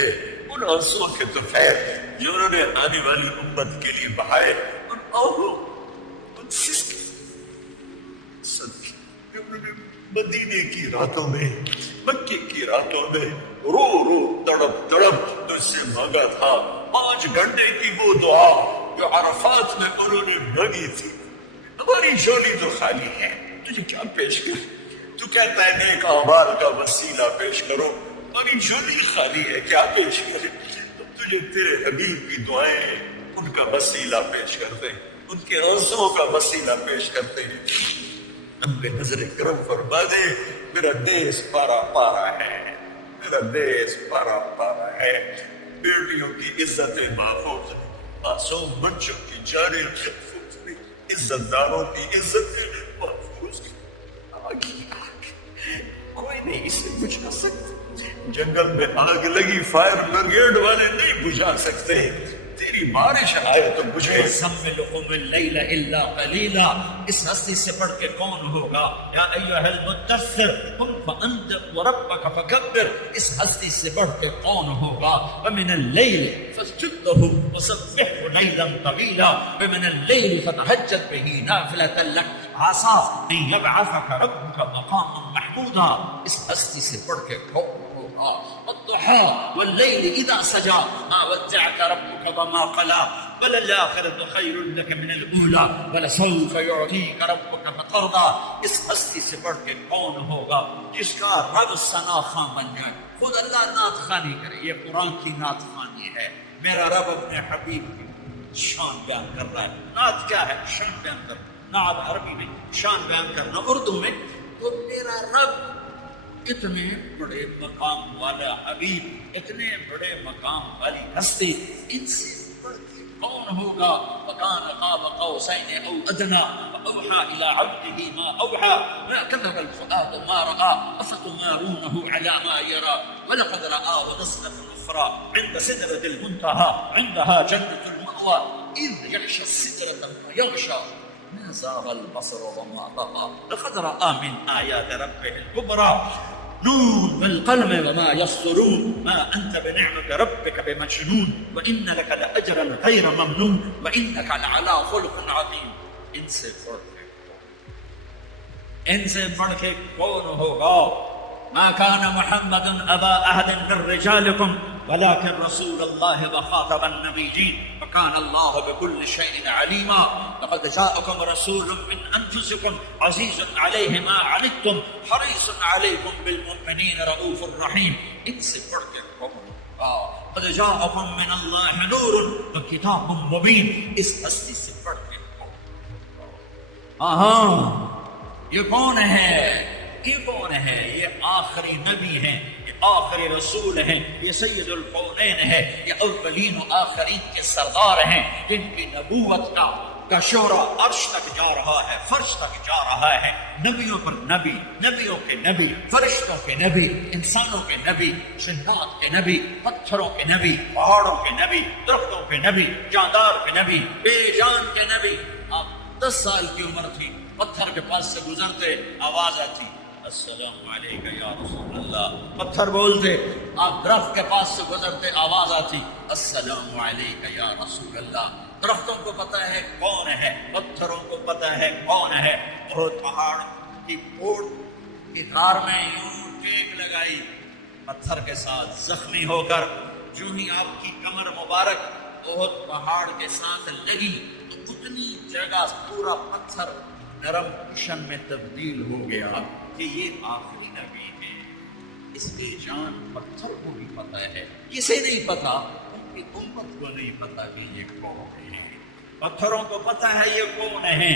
ان آنسوں کے طفیل جو انہوں نے آنے والی امت کے لیے بہائے، ان آہوں، ان سسک صدقے جو انہوں نے مدینے کی راتوں میں، مکے کی راتوں میں رو رو تڑپ تڑپ تجھ سے مانگا تھا۔ 5 گھنٹے کی وہ دعا جو عرفات میں انہوں نے مانگی تھی۔ ہماری جھولی تو خالی ہے، تجھے کیا پیش کریں؟ تو کہتا ہے نیک اعمال کا وسیلہ پیش کرو، ہماری جھولی خالی ہے، کیا پیش کریں؟ تجھے تیرے حبیب کی دعائیں ان کا وسیلہ پیش کرتے ہیں، ان کے آنسوں کا وسیلہ پیش کرتے ہیں۔ ہم پہ نظر کرم فرما دے، میرا دیس پارا پارا ہے، میرا دیش پارا پارا ہے، بیٹیوں کی عزت محفوظ ہے، معصوم بچوں کی جان محفوظ ہے، عزت داروں کی عزت محفوظ ہے۔ کوئی نہیں اسے بجھا سکتا، جنگل میں آگ لگی فائر بریگیڈ والے نہیں بجھا سکتے، تیری بارش آئے تو بجھے۔ سملكم الليل الا قليلا، اس ہستی سے پڑھ کے کون ہوگا؟ یا ایھا المدثر قم فانذر وربك فكبر، اس ہستی سے بڑھ کے کون ہوگا؟ ومن الليل فاسجد له وسبحه ليلا طويلا، ومن الليل فتهجد به نافلة لك عسى ان يبعثك ربك مقاما محمودا، اس ہستی سے پڑھ کے کون ہوگا؟ والضحى والليل اذا سجى ما ودعك ربك وما قلى وللآخرة خير لك من الأولى ولسوف يعطيك ربك فترضى، اس ہستی سے بڑھ کے کون ہوگا جس کا رب ثنا خواں بن جائے؟ خود اللہ نعت خوانی کرے، یہ قرآن کی نعت خوانی ہے۔ میرا رب اپنے حبیب کی شان بیان کر رہا ہے۔ نعت کیا ہے؟ شان بیان کرنا، نعت عربی میں، شان بیان کرنا اردو میں۔ تو میرا رب اتنے بڑے مقام والا حبیب، اتنے بڑے مقام والی ہستی، ان سے بڑھ کے کون ہوگا؟ فَكَانَ قَابَ قَوْسَيْنِ أَوْ أَدْنَىٰ فَأَوْحَىٰ إِلَىٰ عَبْدِهِ مَا أَوْحَىٰ مَا كَذَبَ الْفُؤَادُ مَا رَأَىٰ أَفَتُمَارُونَهُ عَلَىٰ مَا يَرَىٰ وَلَقَدْ رَآهُ نَزْلَةً أُخْرَىٰ عِندَ سِدْرَةِ الْمُنتَهَىٰ عِندَهَا جَنَّةُ الْمَأْوَىٰ إِذْ يَغْشَى السِّدْرَةَ مَا يَغْشَىٰ مَا زَاغَ الْبَصَرُ وَمَا طَغَىٰ لَقَدْ رَأَىٰ مِنْ آيَاتِ رَبِّهِ الْكُبْرَىٰ نون والقلم وما يسطرون ما أنت بنعمة ربك بمجنون وإن لك لأجرا غير ممنون وإنك لعلى خلق عظيم۔ ان سے بڑھ کے کون ہوگا؟ ما كان محمد أبا أحد من رجالكم ولكن رسول الله وخاتم النبيين وكان الله بكل شيء عليما، لقد جاءكم رسول من أنفسكم عزيز عليه ما عنتم حريص عليكم بالمؤمنين رؤوف رحيم۔ ان سے بڑھ کے کون ہوگا؟ قد جاءكم من الله نور وكتاب مبين، اس ہستی سے بڑھ کے کون ہوگا؟ یہ کون ہے؟ یہ کون ہے؟ یہ آخری نبی ہیں، یہ آخری رسول ہیں، یہ سید القونین ہے، یہ اولین و آخرین کے سردار ہیں، جن کی نبوت کا شعرا عرش تک جا رہا ہے، فرش تک جا رہا ہے۔ نبیوں پر نبی، نبیوں کے نبی، فرشتوں کے نبی، انسانوں کے نبی، جنات کے نبی، پتھروں کے نبی، پہاڑوں کے نبی، درختوں کے نبی، جاندار کے نبی، بے جان کے نبی۔ آپ 10 سال کی عمر تھی، پتھر کے پاس سے گزرتے آواز آتی السلام علیکم یا رسول اللہ، پتھر بولتے۔ آپ درخت کے پاس سے گزرتے آواز آتی السلام علیکم یا رسول اللہ۔ درختوں کو پتہ ہے کون ہے، پتھروں کو پتہ ہے کون ہے۔ بہت پہاڑ کی کوٹ کی دھار میں یوں ٹیک لگائی، پتھر کے ساتھ زخمی ہو کر جو ہی آپ کی کمر مبارک بہت پہاڑ کے ساتھ لگی تو اتنی جگہ پورا پتھر نرم کشن میں تبدیل ہو گیا کہ یہ آخری نبی ہے۔ اس کی جان پتھر کو بھی پتہ ہے، کسے نہیں پتا؟ ان کی امت کو نہیں پتا کہ یہ کون ہے۔ پتھروں کو پتہ ہے یہ کون ہے،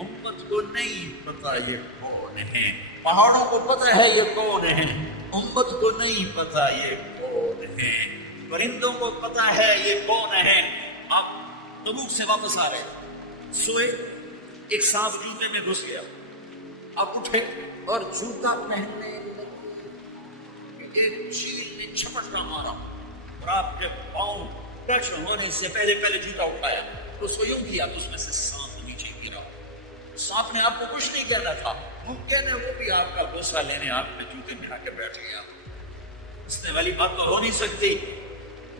امت کو نہیں پتا یہ کون ہے۔ پہاڑوں کو پتہ ہے یہ کون ہے، امت کو نہیں پتا یہ کون ہے۔ پرندوں کو پتہ ہے یہ کون ہے۔ آپ تبوک سے واپس آ رہے سوئے، ایک سانپ جوتے میں گھس گیا، آپ اٹھے اور جوتا پہننے لگے، ایک چیل نے چھپٹا مارا اور آپ کے پاؤں ٹچ ہونے سے پہلے جوتا اٹھایا تو اس کو یوں کیا تو اس میں سے سانپ نیچے گرا۔ سانپ نے آپ کو کچھ نہیں کہنا تھا، ممکن ہے وہ بھی آپ کا غصہ لینے آپ کے جوتے میں آ کے بیٹھ گیا۔ اس نے والی بات تو ہو نہیں سکتی،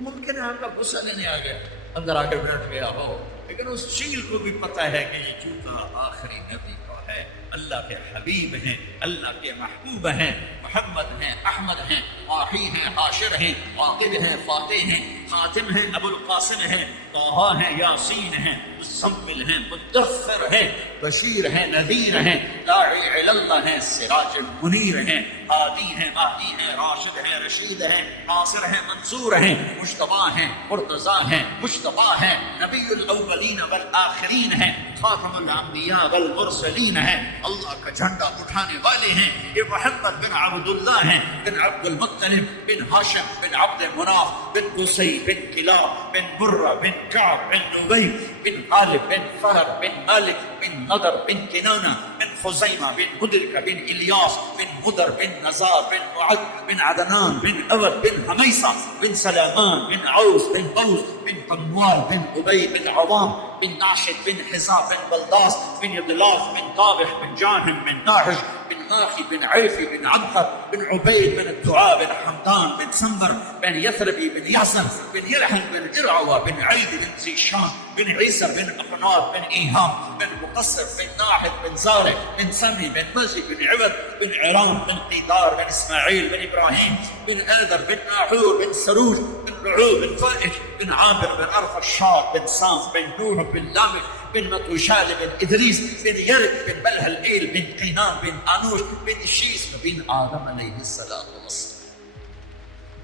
ممکن ہے آپ کا غصہ لینے آ گیا، اندر آ کے بیٹھ گیا ہو، لیکن اس چیل کو بھی پتہ ہے کہ یہ جوتا آخری نبی کا ہے۔ اللہ کے حبیب ہیں، اللہ کے محبوب ہیں، محمد ہیں، احمد ہیں، ماہی ہیں، حاشر ہیں، عاقب ہیں، فاتح ہیں، خاتم ہیں، ابو القاسم ہیں، طٰہٰ ہیں، یاسین ہیں، مزمل ہیں، مدثر ہیں، بشیر ہیں، نذیر ہیں، داعی الی اللہ ہیں، سراج منیر ہیں، ہادی ہیں، مہدی ہیں، راشد ہیں، رشید ہیں، ناصر ہیں، منصور ہیں، مجتبیٰ ہیں، مرتضیٰ ہیں، مجتبیٰ ہیں، نبی الاولین والآخرین ہیں، خاتم الانبیاء والمرسلین ہیں، اللہ کا جھنڈا اٹھانے والے ہیں. یہ محمد بن عبداللہ ہیں, بن عبد المطلب, بن ہاشم, بن عبد مناف, بن قصی, بن کلاب, بن برہ, بن کعب, بن نبی, بن غالب, بن فہر, بن مالک, بن نضر, بن کنانہ, بن خزیمہ, بن مدرکہ, بن الیاس, بن مدر, بن نزار, بن معد, بن عدنان, بن اود, بن حمیصہ, بن سلامان, بن عوس, بن بوس, بن قنوال, بن ابی, بن عوام, بن ناشد, بن حزاب, بن بلداس, بن یدلاف, بن طابح, بن جاهم, بن ناحج, بن ناخي, بن عيفي, بن عبقر, بن عبيد, بن الدعاء, بن حمدان, بن سنبر, بن يثربي, بن ياسر, بن يلحن, بن جرعوة, بن عيد, بن زيشان, بن عيسى, بن أقناط, بن إيهام, بن مقصر, بن ناحد, بن زارع, بن سمي, بن مزي, بن عبد, بن عرام, بن قيدار, بن إسماعيل, بن إبراهيم, بن آذر, بن ناحور, بن سروج, بن رعوب, بن فائش, بن عامر, بن أرفع الشاط, بن سام, بن نوح, بن لامح, بن متوشال, بن إدريس, بن يرد, بن بلهلئيل, بن قينان, بن آنوش, بن شيس, بن آدم علیہ السلام.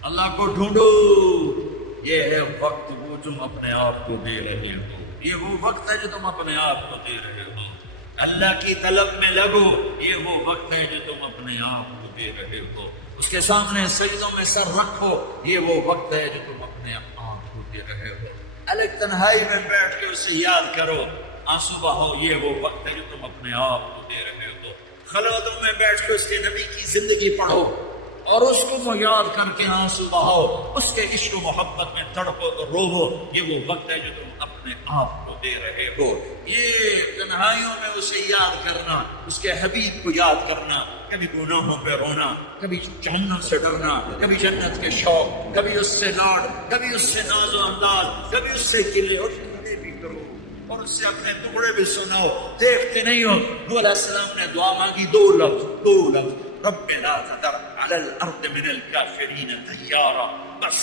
اللہ کو ڈھونڈو, یہ ہے وقت وہ تم اپنے آپ کو دے رہے ہو, یہ وہ وقت ہے جو تم اپنے آپ کو دے رہے ہو. اللہ کی طلب میں لگو, یہ وہ وقت ہے جو تم اپنے آپ کو دے رہے ہو. اس کے سامنے سجدوں میں سر رکھو, یہ وہ وقت ہے جو تم اپنے آپ کو دے رہے ہو. الگ تنہائی میں بیٹھ کے اسے یاد کرو, آنسو بہو, یہ وہ وقت ہے جو تم اپنے آپ کو دے رہے ہو. خلوتوں میں بیٹھ کے اس کے نبی کی زندگی پڑھو اور اس کو یاد کر کے آنسو بہاؤ, اس کے عشق و محبت میں تڑپو تو روو, یہ وہ وقت ہے جو تم اپنے آپ کو دے رہے ہو. یہ تنہائیوں میں اسے یاد کرنا, اس کے حبیب کو یاد کرنا, کبھی گناہوں پہ رونا, کبھی جہنم سے ڈرنا, کبھی جنت کے شوق, کبھی اس سے لاڈ, کبھی اس سے ناز و انداز, کبھی اس سے گلے اور ٹکڑے بھی کرو اور اس سے اپنے ٹکڑے بھی سناؤ. دیکھتے نہیں ہو, نوح علیہ السلام نے دعا مانگی, دو لفظ, رب لا تذر على الارض من الكافرين ديارا, بس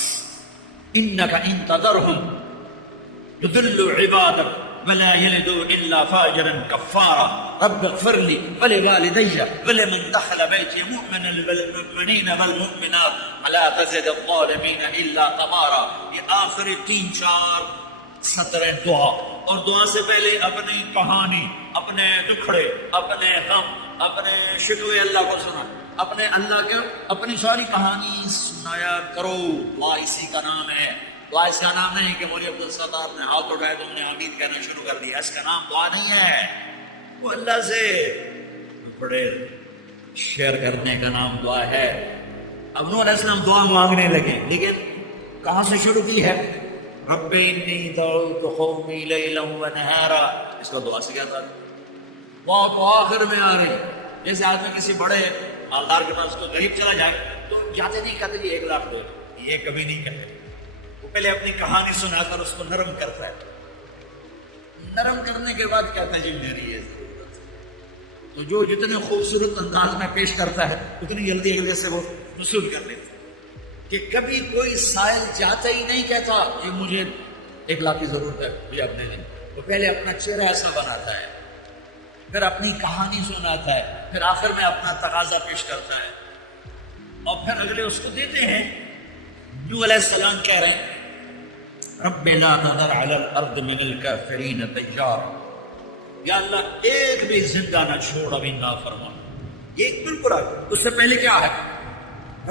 انك ان تذرهم يضلوا عبادك ولا يلدوا الا فاجرا كفارا. رب اغفر لي ولوالدي ولمن دخل بيتي مؤمنا والمؤمنين والمؤمنات ولا تزد الظالمين الا تبارا. یہ آخری 3-4 سطر دعا, اور دعا سے پہلے اپنی کہانی, اپنے دکھڑے, اپنے غم, اپنے شکوے اللہ کو سنا, اپنے اللہ کے اپنی ساری کہانی سنایا کرو. دعا اسی کا نام ہے. دعا اس کا نام نہیں کہ مولوی عبدالستار نے ہاتھ اٹھائے تم نے آمین کہنا شروع کر دیا, اس کا نام دعا نہیں ہے. وہ اللہ سے بڑے شیئر کرنے کا نام دعا ہے. اب نوح علیہ السلام دعا مانگنے لگے, لیکن کہاں سے شروع کی ہے؟ رب انی دعوت قومی لیلا ونہارا. اس کا دعا سے کیا تھا؟ دعا کو آخر میں آ رہی. جیسے آدمی کسی بڑے مالدار کے پاس کو غریب چلا جائے تو جاتے نہیں کہتے جی 1 لاکھ دو, یہ کبھی نہیں کہتے. وہ پہلے اپنی کہانی سنا کر اس کو نرم کرتا ہے, نرم کرنے کے بعد کہتا ہے جی میری یہ ضرورت. تو جو جتنے خوبصورت انداز میں پیش کرتا ہے اتنی جلدی اگلے سے وہ وصول کر لیتا ہے. کہ کبھی کوئی سائل جاتا ہی نہیں کہتا کہ مجھے 1 لاکھ کی ضرورت ہے, مجھے اپنے نہیں. وہ پہلے اپنا چہرہ ایسا بناتا ہے, پھر اپنی کہانی سناتا ہے, پھر آخر میں اپنا تقاضا پیش کرتا ہے, اور پھر اگلے اس کو دیتے ہیں. نوح علیہ السلام کہہ رہے ہیں رب لا تذر علی الارض من الکافرین دیارا. یا اللہ ایک بھی زندہ نہ چھوڑ ابھی نافرمان. یہ بالکل آ, اس سے پہلے کیا ہے؟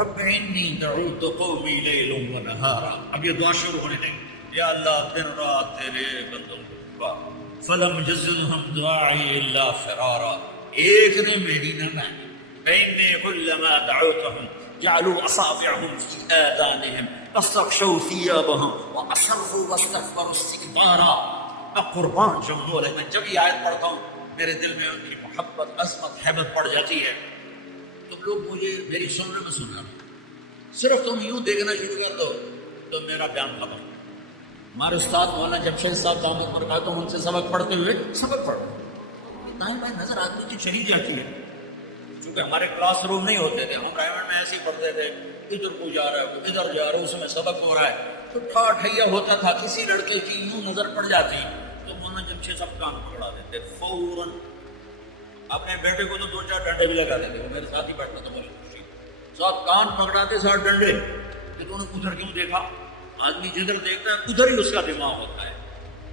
رب انی دعوت قومی لیلا ونہارا. اب یہ دعا شروع ہونے لگی, یا اللہ دن رات تیرے بندوں کو فلم جزلهم دعائی الا فرارا. ایک نے میری نہ مانی. فإني كلما دعوتهم جعلوا أصابعهم في آذانهم واستغشوا ثيابهم وأصروا واستكبروا استكبارا. میں قربان جاؤں, میں جب یہ آیت پڑھتا ہوں میرے دل میں ان کی محبت, عظمت, حیبت پڑ جاتی ہے. تم لوگ مجھے میری سننے میں سننا, صرف تم یوں دیکھنا شروع کر دو تو میرا بیان خبر. ہمارے استاد مولانا جمشید صاحب دامت برکاتہم ان سے سبق پڑھتے ہوئے سبق پڑھو, دائیں بائیں نظر آدمی کی چلی جاتی ہے. چونکہ ہمارے کلاس روم نہیں ہوتے تھے, ہم پرائیویٹ میں ایسے ہی پڑھتے تھے, ادھر کو جا رہا ہے ادھر جا رہا ہے, اس میں سبق ہو رہا ہے تو ٹھاٹھیا ہوتا تھا. کسی لڑکے کی یوں نظر پڑ جاتی تو مولانا جمشید صاحب کان پکڑا دیتے فوراً. اپنے بیٹے کو تو 2-4 ڈنڈے بھی لگا دیتے, وہ میرے ساتھ ہی بیٹھتا تھا مولانا جمشید صاحب, کان پکڑاتے 7 ڈنڈے. کہ تو نے ادھر کیوں دیکھا؟ آدمی جدھر دیکھتا ہے ادھر ہی اس کا دماغ ہوتا ہے.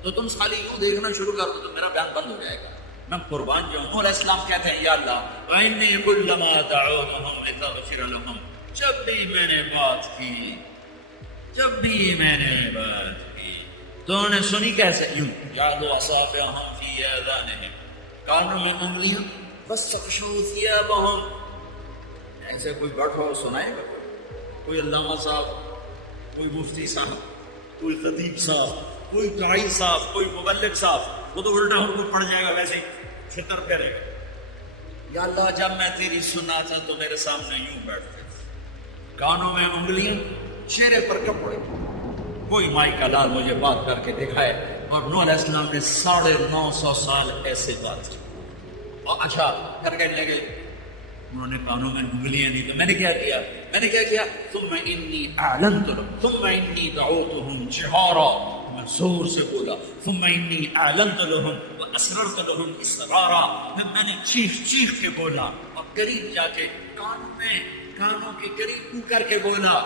تو تم خالی یوں دیکھنا شروع کر دو تو میرا بیان بند ہو جائے گا. میں قربان جو ہوں. علیہ السلام کہتے ہیں یا اللہ وَإِنِّي كُلَّمَا دَعَوْتُهُمْ لِتَغْفِرَ لَهُمْ، جب بھی میں نے بات کی تو انہوں نے سنی کیسے؟ یوں جعلوا اصابعهم في آذانهم، کانوں میں انگلیاں واستغشوا ثيابهم. ایسے کوئی بیٹھا ہو سنائے گا؟ کوئی علامہ صاحب، کوئی مفتی صاحب، کوئی خطیب صاحب، کوئی داعی صاحب، کوئی مبلغ صاحب، وہ تو الٹا ہو کر پڑ جائے گا ویسے ہی چھتر پھیرے گا. یا اللہ جب میں تیری سنا تھا تو میرے سامنے یوں بیٹھتے تھے، کانوں میں انگلیاں، چہرے پر کپڑے. کوئی مائی کا لال مجھے بات کر کے دکھائے. اور نوح علیہ السلام نے 950 سال ایسے بات کی. اور اچھا کر کے لگے انہوں نے کانوں میں انگلیاں نہیں تو میں نے کیا کیا ثم انی اعلنت لهم، ثم انی دعوتهم جہارا، میں زور سے بولا. ثم انی اعلنت لهم واسررت لهم اسرارا، میں نے چیخ کے بولا اور قریب جا کے کانوں کے قریب کو کر کے بولا.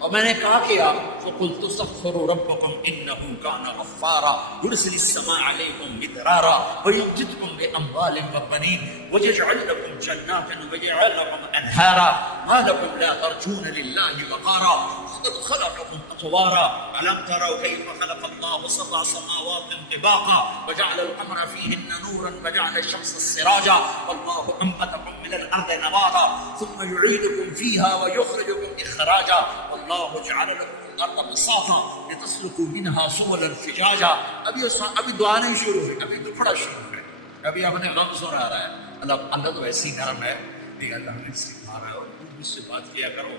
اور میں نے کہا کیا فقلت استغفروا ربكم انه كان غفارا يرسل السماء عليكم مدرارا ويمددكم باموال وبنين ويجعل لكم جنات ويجعل لكم انهارا ما لكم لا ترجون لله وقارا وقد خلقكم اطوارا الم تروا كيف خلق الله 7 سماوات طباقا وجعل القمر فيهن نورا وجعل الشمس سراجا والله انبتكم من الارض نباتا ثم يعيدكم فيها ويخرجكم اخراجا والله جعل لكم الارض بساطا لتسلكوا منها سبلا فجاجا. ابھی دعا نہیں شروع ہوئی، ابھی دکھڑا شروع ہے، ابھی اپنے غم سنا رہا ہے. اللہ تو ایسی نرم ہے کہ اللہ نے سکھا رہا ہے اور تم مجھ سے بات کیا کرو،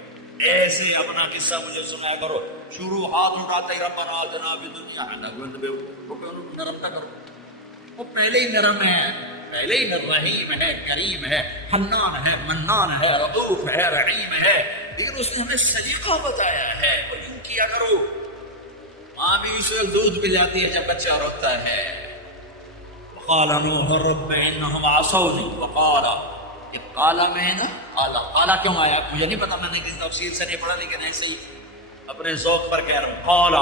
ایسے اپنا قصہ مجھے سنایا کرو. شروع ہاتھ اٹھاتے ہی ربنا آتنا فی الدنیا نرم نہ کرو. وہ پہلے ہی نرم ہے، پہلے ہی رحیم ہے، کریم ہے، حنان ہے، منان ہے، رؤوف ہے، رحیم ہے. لیکن اس نے ہمیں سلیقہ بتایا ہے وہ یوں کیا کرو. ماں بھی اسے دودھ پلاتی ہے جب بچہ روتا ہے. وقال نوح رب انهم عصوني وقال، یہ قالا میں نا قالا کیوں آیا مجھے نہیں پتا، میں نے کسی تفسیر سے نہیں پڑھا لیکن ایسے ہی اپنے ذوق پر کہہ رہا ہوں. قالا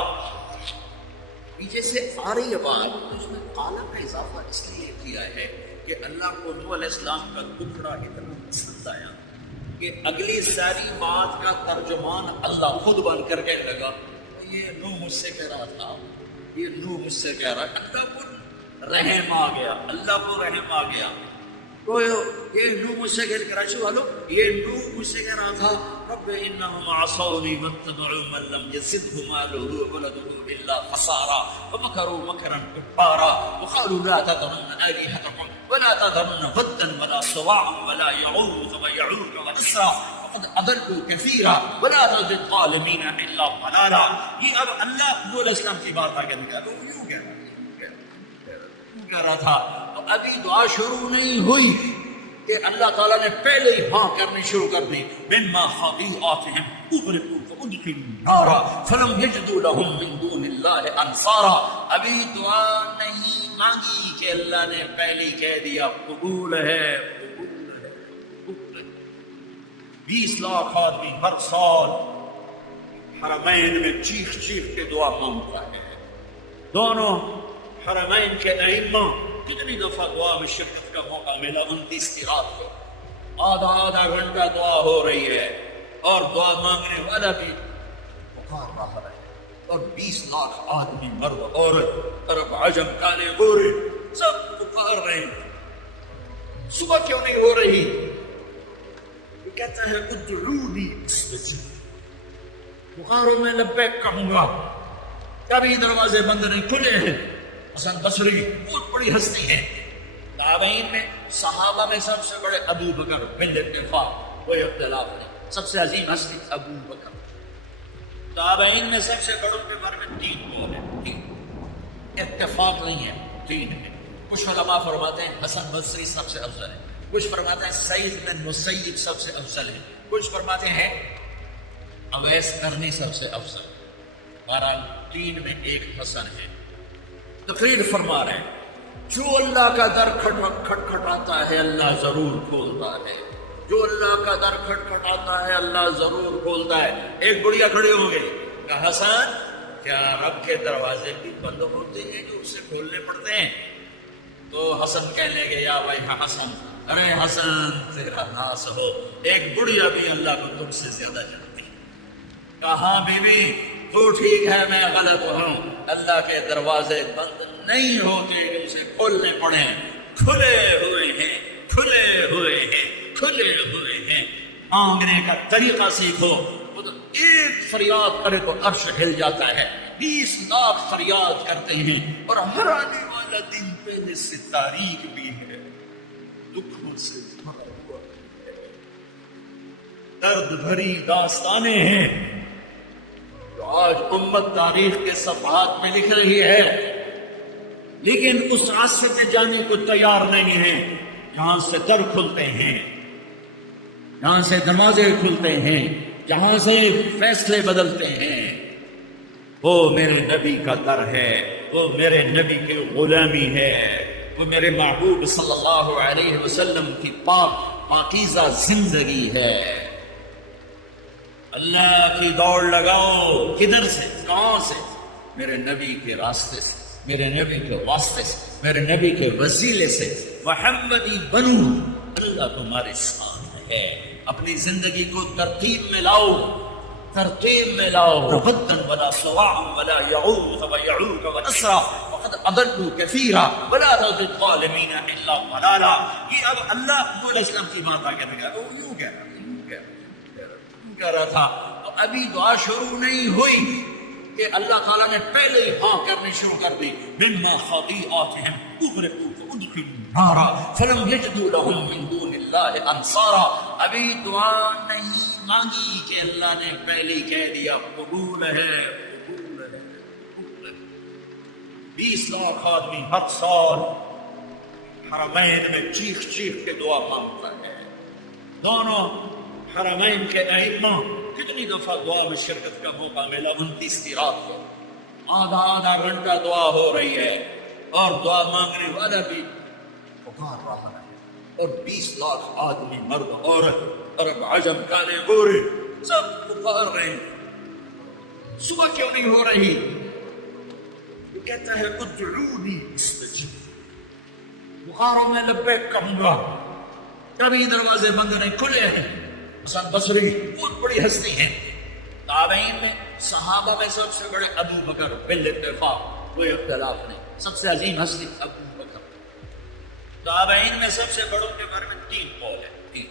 پیچھے سے آ رہی ہے بات، اس میں قالا کا اضافہ اس لیے کیا ہے کہ اللہ کو نوح علیہ السلام کا دکھڑا اتنا پسند آیا کہ اگلی ساری بات کا ترجمان اللہ خود بن کر کہنے لگا یہ نوح مجھ سے کہہ رہا تھا، یہ نوح مجھ سے کہہ رہا. اللہ کو رحم آ گیا، اللہ کو رحم آ گیا. تو یہ نوح مجھ سے کہہ رہا والو، یہ نوح مجھ سے کہہ رہا تھا رب انہم عصونی واتبعوا من لم يزده ماله وولده الا خسارا ومكروا مكرا كبارا وقالوا لا تذرن آلهتكم ولا تذرن ودا ولا سواعا ولا يغوث ويعوق ونسرا وقد اضلوا كثيرا ولا تزد الظالمين الا ضلالا. یہ اب اللہ نوح علیہ السلام کی بات آگے نکالا. وہ یوں کہہ رہا تھا. تو ابھی دعا شروع نہیں ہوئی کہ اللہ تعالیٰ نے پہلے ہی ہاں کرنی شروع کر دی. مما خطیئاتہم اغرقوا فادخلوا النار فلم یجدوا لهم من دون اللہ انصارا. ابھی دعا نہیں مانگی کہ اللہ نے پہلے کہہ دیا قبول ہے. 20 لاکھ آدمی ہر سال حرمین میں چیخ کے دعا مانگتا ہے. دونوں حرمین کے ائمہ کتنی دفعہ دعا میں شرکت کا موقع ملا. 29 کی رات کو آدھا گھنٹہ دعا ہو رہی ہے اور دعا مانگنے والا بھی پکار رہا ہے اور 20 لاکھ آدمی مرد عورت عرب عجم کالے گورے سب پکار رہے ہیں. صبح کیوں نہیں ہو رہی؟ یہ کہتا ہے ادعونی استجب. پکارو میں لبیک کہوں گا. کبھی دروازے بند نہیں کھلے ہیں. حسن بصری بہت بڑی ہستی ہے. تابعین میں صحابہ میں سب سے بڑے ابو بکر بن اتفاق، کوئی اختلاف نہیں، سب سے عظیم ہستی ابو بکر. تابعین میں سب سے بڑوں کے بارے میں 3 قول ہیں، 3 اتفاق نہیں ہے، 3 ہے. کچھ علماء فرماتے ہیں حسن بصری سب سے افضل ہے، کچھ فرماتے ہیں سعید بن مسیب سب سے افضل ہے، کچھ فرماتے ہیں اویس قرنی سب سے افضل. بہرحال 3 میں ایک حسن ہے. تقریر فرما رہے ہیں جو اللہ کا در کھٹکھٹاتا ہے اللہ ضرور کھولتا ہے. جو اللہ کا در کھٹکھٹاتا ہے اللہ ضرور کھولتا ہے. ایک بڑھیا کھڑے ہو گئے، کہا حسن کیا رب کے دروازے بھی بند ہوتے ہیں جو اسے کھولنے پڑتے ہیں؟ تو حسن کہنے لگے یا بھائی حسن، ارے حسن تیرا ناس ہو، ایک بڑھیا بھی اللہ کو تم سے زیادہ جانتی ہے۔ کہا بی بی تو ٹھیک ہے میں غلط ہوں، اللہ کے دروازے بند نہیں ہوتے کہ اسے کھولنے پڑے، کھلے ہوئے ہیں، کھلے ہوئے ہیں، کھلے ہوئے ہیں۔ مانگنے کا طریقہ سیکھو، وہ تو ایک فریاد کرے تو عرش ہل جاتا ہے، 20 لاکھ فریاد کرتے ہیں، اور ہر آنے والا دن پہلے سے تاریخ بھی ہے، دکھوں سے بھرا ہوا ہے، درد بھری داستانیں ہیں جو آج امت تاریخ کے صفحات میں لکھ رہی ہے، لیکن اس راستے پہ جانے کو تیار نہیں ہے جہاں سے در کھلتے ہیں، جہاں سے دروازے کھلتے ہیں، جہاں سے فیصلے بدلتے ہیں۔ وہ میرے نبی کا در ہے، وہ میرے نبی کی غلامی ہے، وہ میرے محبوب صلی اللہ علیہ وسلم کی پاکیزہ زندگی ہے۔ اللہ کی دوڑ لگاؤ، کدھر سے، کہاں سے؟ میرے نبی کے راستے سے، میرے نبی کے واسطے سے، میرے نبی کے وسیلے سے محمدی بنو۔ اللہ تمہارے ساتھ ہے، اپنی زندگی کو ترتیب میں لاؤ، ترتیب میں لاؤ۔ وَدًّا وَلَا سُوَاعًا وَلَا يَغُوثَ وَيَعُوقَ وَنَسْرًا وَقَدْ أَضَلُّوا كَثِيرًا وَلَا تَزِدِ الظَّالِمِينَ إِلَّا ضَلَالًا۔ یہ اب اللہ نبی علیہ السلام کی بات آگے لگا، وہ یوں کہہ رہا تھا، تو ابھی دعا شروع نہیں ہوئی کہ اللہ تعالیٰ نے پہلے ہی ہاں کرنی شروع کر دی۔ مِمَّا خَطِيئَاتِهِمْ أُغْرِقُوا فَأُدْخِلُوا النَّارَ فَلَمْ يَجِدُوا لَهُم مِّن دُونِ اللَّهِ أَنصَارًا۔ ابھی دعا نہیں مانگی کہ اللہ نے پہلے ہی کہہ دیا قبول ہے، قبول ہے، قبول ہے۔ 20 لاکھ آدمی ہر سال حرمین میں چیخ چیخ کے دعا مانگتا ہے۔ دونوں حرمین کے ائمہ کتنی دفعہ دعا میں شرکت کا موقع ملا؟ 29 کی رات کو آدھا آدھا گھنٹہ دعا ہو رہی ہے، اور دعا مانگنے والا بھی پکار رہا ہے، اور 20 لاکھ آدمی، مرد عورت، عرب عجم، کالے گورے، سب پکار رہے ہیں۔ صبح کیوں نہیں ہو رہی؟ وہ کہتا ہے ادعونی استجب، بخاروں میں لبیک کہوں گا، کبھی دروازے بند نہیں کھلے ہیں۔ حسن بصری بہت بڑی ہستی ہیں، تابعین میں، صحابہ میں سب سے بڑے ابو بکر، بالاتفاق کوئی اختلاف نہیں، سب سے عظیم ہستی ابو بکر۔ تابعین میں سب سے بڑوں کے بارے میں 3 قول ہے، 3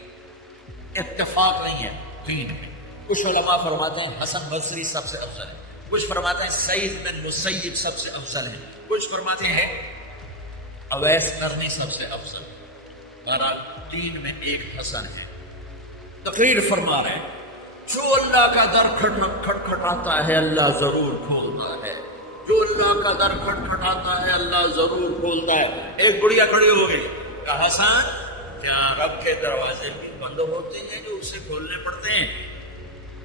اتفاق نہیں ہے، 3 ہے۔ کچھ علماء فرماتے ہیں حسن بصری سب سے افضل ہے، کچھ فرماتے ہیں سعید بن مسیب سب سے افضل ہے، کچھ فرماتے ہیں اویس قرنی سب سے افضل ہے۔ بہرحال 3 میں ایک حسن ہے۔ تقریر فرما رہے ہیں، جو اللہ کا در کھٹکھٹاتا ہے اللہ ضرور کھولتا ہے، جو اللہ کا در کھٹکھٹاتا ہے اللہ ضرور کھولتا ہے۔ ایک بڑھیا کھڑی ہو گئی، کہا حسن کیا رب کے دروازے بھی بند ہوتے ہیں جو اسے کھولنے پڑتے ہیں؟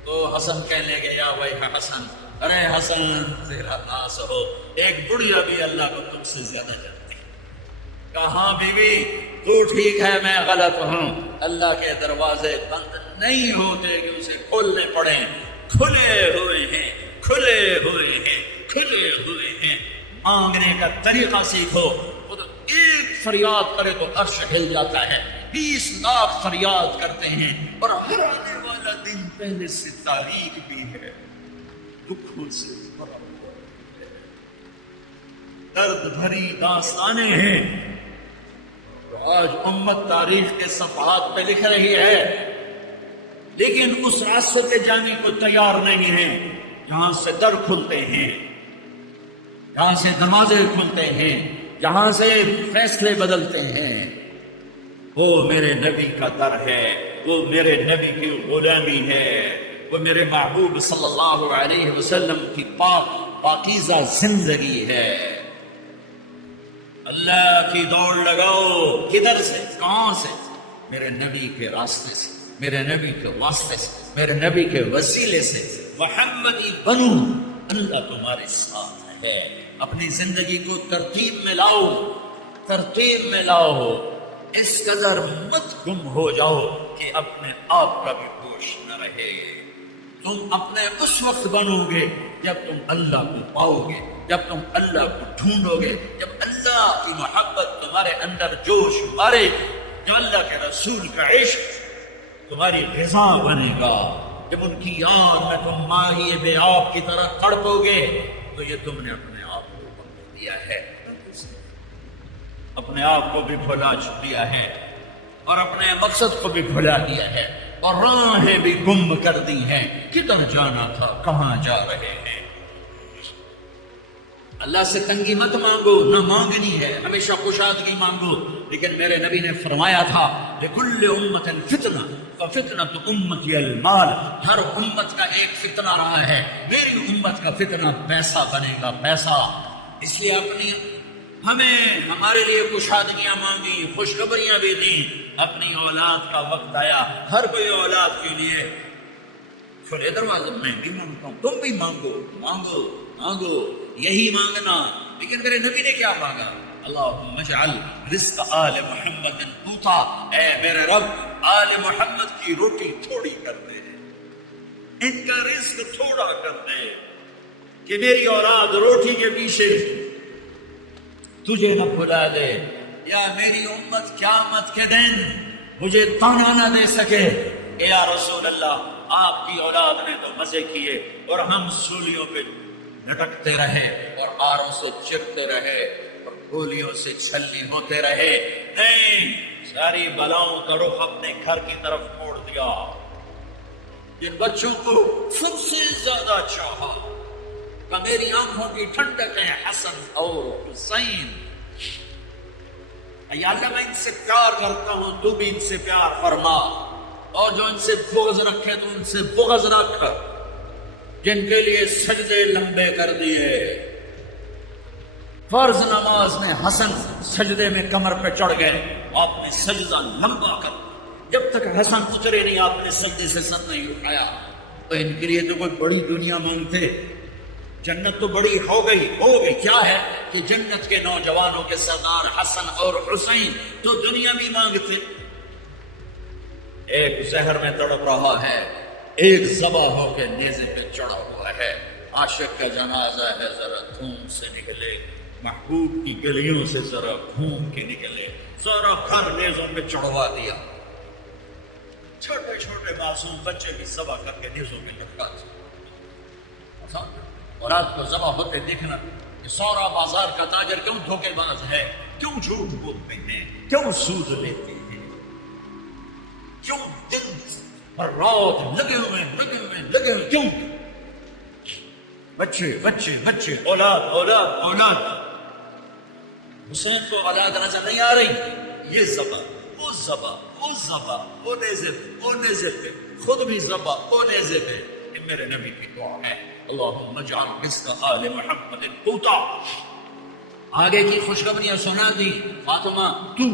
تو حسن کہنے لگے یا بھائی حسن، ارے حسن تیرا ناس ہو، ایک بڑھیا بھی اللہ کو تم سے زیادہ جانتی ہے۔ کہا بی بی تو ٹھیک ہے میں غلط ہوں، اللہ کے دروازے بند نہیں ہوتے کہ اسے کھولنے پڑے، کھلے ہوئے ہیں، کھلے ہوئے ہیں، کھلے ہوئے ہیں۔ مانگنے کا طریقہ سیکھو، وہ تو ایک فریاد کرے تو عرش ہل جاتا ہے، 20 لاکھ فریاد کرتے ہیں، اور ہر آنے والا دن پہلے سے تاریخ بھی ہے، دکھوں سے بھرا ہوا ہے، درد بھری داستانیں ہیں جو آج امت تاریخ کے صفحات پہ لکھ رہی ہے، لیکن اس راستے پہ جانے کو تیار نہیں ہے جہاں سے در کھلتے ہیں، جہاں سے دروازے کھلتے ہیں، جہاں سے فیصلے بدلتے ہیں۔ وہ میرے نبی کا در ہے، وہ میرے نبی کی غلامی ہے، وہ میرے محبوب صلی اللہ علیہ وسلم کی پاکیزہ زندگی ہے۔ اللہ کی دوڑ لگاؤ، کدھر سے، کہاں سے؟ میرے نبی کے راستے سے، میرے نبی کے واسطے سے، میرے نبی کے وسیلے سے محمدی بنو۔ اللہ تمہارے ساتھ ہے، اپنی زندگی کو ترتیب میں لاؤ، ترتیب میں لاؤ۔ اس قدر مت گم ہو جاؤ کہ اپنے آپ کا بھی ہوش نہ رہے۔ تم اپنے اس وقت بنو گے جب تم اللہ کو پاؤ گے، جب تم اللہ کو ڈھونڈو گے، جب اللہ کی محبت تمہارے اندر جوش مارے جو اللہ کے رسول کا عشق تمہاری غذا بنے گا، جب ان کی یاد میں تم ماہی بے آب کی طرح تڑپو گے تو یہ تم نے اپنے آپ کو پکڑ دیا ہے، اپنے آپ کو بھی بھلا دیا ہے اور اپنے مقصد کو بھی بھلا دیا ہے اور راہیں بھی گم کر دی ہیں، کدھر جانا تھا کہاں جا رہے ہیں۔ اللہ سے تنگی مت مانگو، نہ مانگنی ہے، ہمیشہ کشادگی مانگو، لیکن میرے نبی نے فرمایا تھا لِكُلِّ أُمَّةٍ فِتْنَةٌ فَفِتْنَةُ أُمَّتِي الْمَالُ، ہر امت کا ایک فتنہ رہا ہے، میری امت کا فتنہ پیسہ بنے گا، پیسہ۔ اس لیے ہمیں ہمارے لیے کشادگیاں مانگی، خوشخبریاں بھی دیں، اپنی اولاد کا وقت آیا، ہر کوئی اولاد کے لیے کھلے دروازے میں بھی مانگتا ہوں، تم بھی مانگو مانگو مانگو، یہی مانگنا۔ لیکن میرے نبی نے کیا مانگا؟ اللہم اجعل رزق آل محمد قوتا، اے میرے رب آل محمد کی روٹی تھوڑی کر دے، ان کا رزق تھوڑا کر دے کہ میری اولاد روٹی کے پیچھے تجھے نہ بھلا دے، یا میری امت قیامت کے دن مجھے تانا نہ دے سکے کہ یا رسول اللہ آپ کی اولاد نے تو مزے کیے اور ہم سولیوں پہ لٹکتے رہے اور آروں سے چرتے رہے اور گولیوں سے چھلنی ہوتے رہے۔ نہیں، ساری بلاؤں کا رخ اپنے گھر کی طرف موڑ دیا۔ جن بچوں کو سب سے زیادہ چاہا کہ میری آنکھوں کی ٹھنڈک ہے حسن اور حسین، یا اللہ میں ان سے پیار کرتا ہوں تو بھی ان سے پیار فرما، اور جو ان سے بغض رکھے تو ان سے بغض رکھ، جن کے لیے سجدے لمبے کر دیے۔ فرض نماز میں حسن سجدے میں کمر پہ چڑھ گئے، آپ نے سجدہ لمبا کر، جب تک حسن اترے نہیں آپ نے سجدے سے سر نہیں اٹھایا۔ تو ان کے لیے تو کوئی بڑی دنیا مانگتے، جنت تو بڑی ہو گئی کیا ہے کہ جنت کے نوجوانوں کے سردار حسن اور حسین تو دنیا بھی مانگتے۔ ایک زہر میں تڑپ رہا ہے، ایک ذبح ہو کے نیزے پہ چڑھا ہوا ہے، عاشق کا جنازہ ہے، ذرا دھوم سے نکلے، محبوب کی گلیوں سے ذرا گھوم کے نکلے، ذرا گھر نیزوں پہ چڑھوا دیا، چھوٹے چھوٹے معصوم بچے بھی ذبح کر کے نیزوں پہ لٹکا دیا۔ اور رات کو ذبح ہوتے دیکھنا کہ سورا بازار کا تاجر کیوں دھوکے باز ہے، کیوں جھوٹ بولتے ہیں، کیوں سود لیتے ہیں، کیوں دن اور رات لگے ہوئے کیوں؟ بچے اولاد۔ حسین کو اولاد نظر نہیں آ رہی، یہ ذبح وہ نیزے پہ، خود بھی ذبح وہ نیزے پہ۔ یہ میرے نبی کی دعا ہے، اللہم اجعل رزق آل محمد قوتا۔ آگے کی خوشخبریاں سنا دی، فاطمہ تو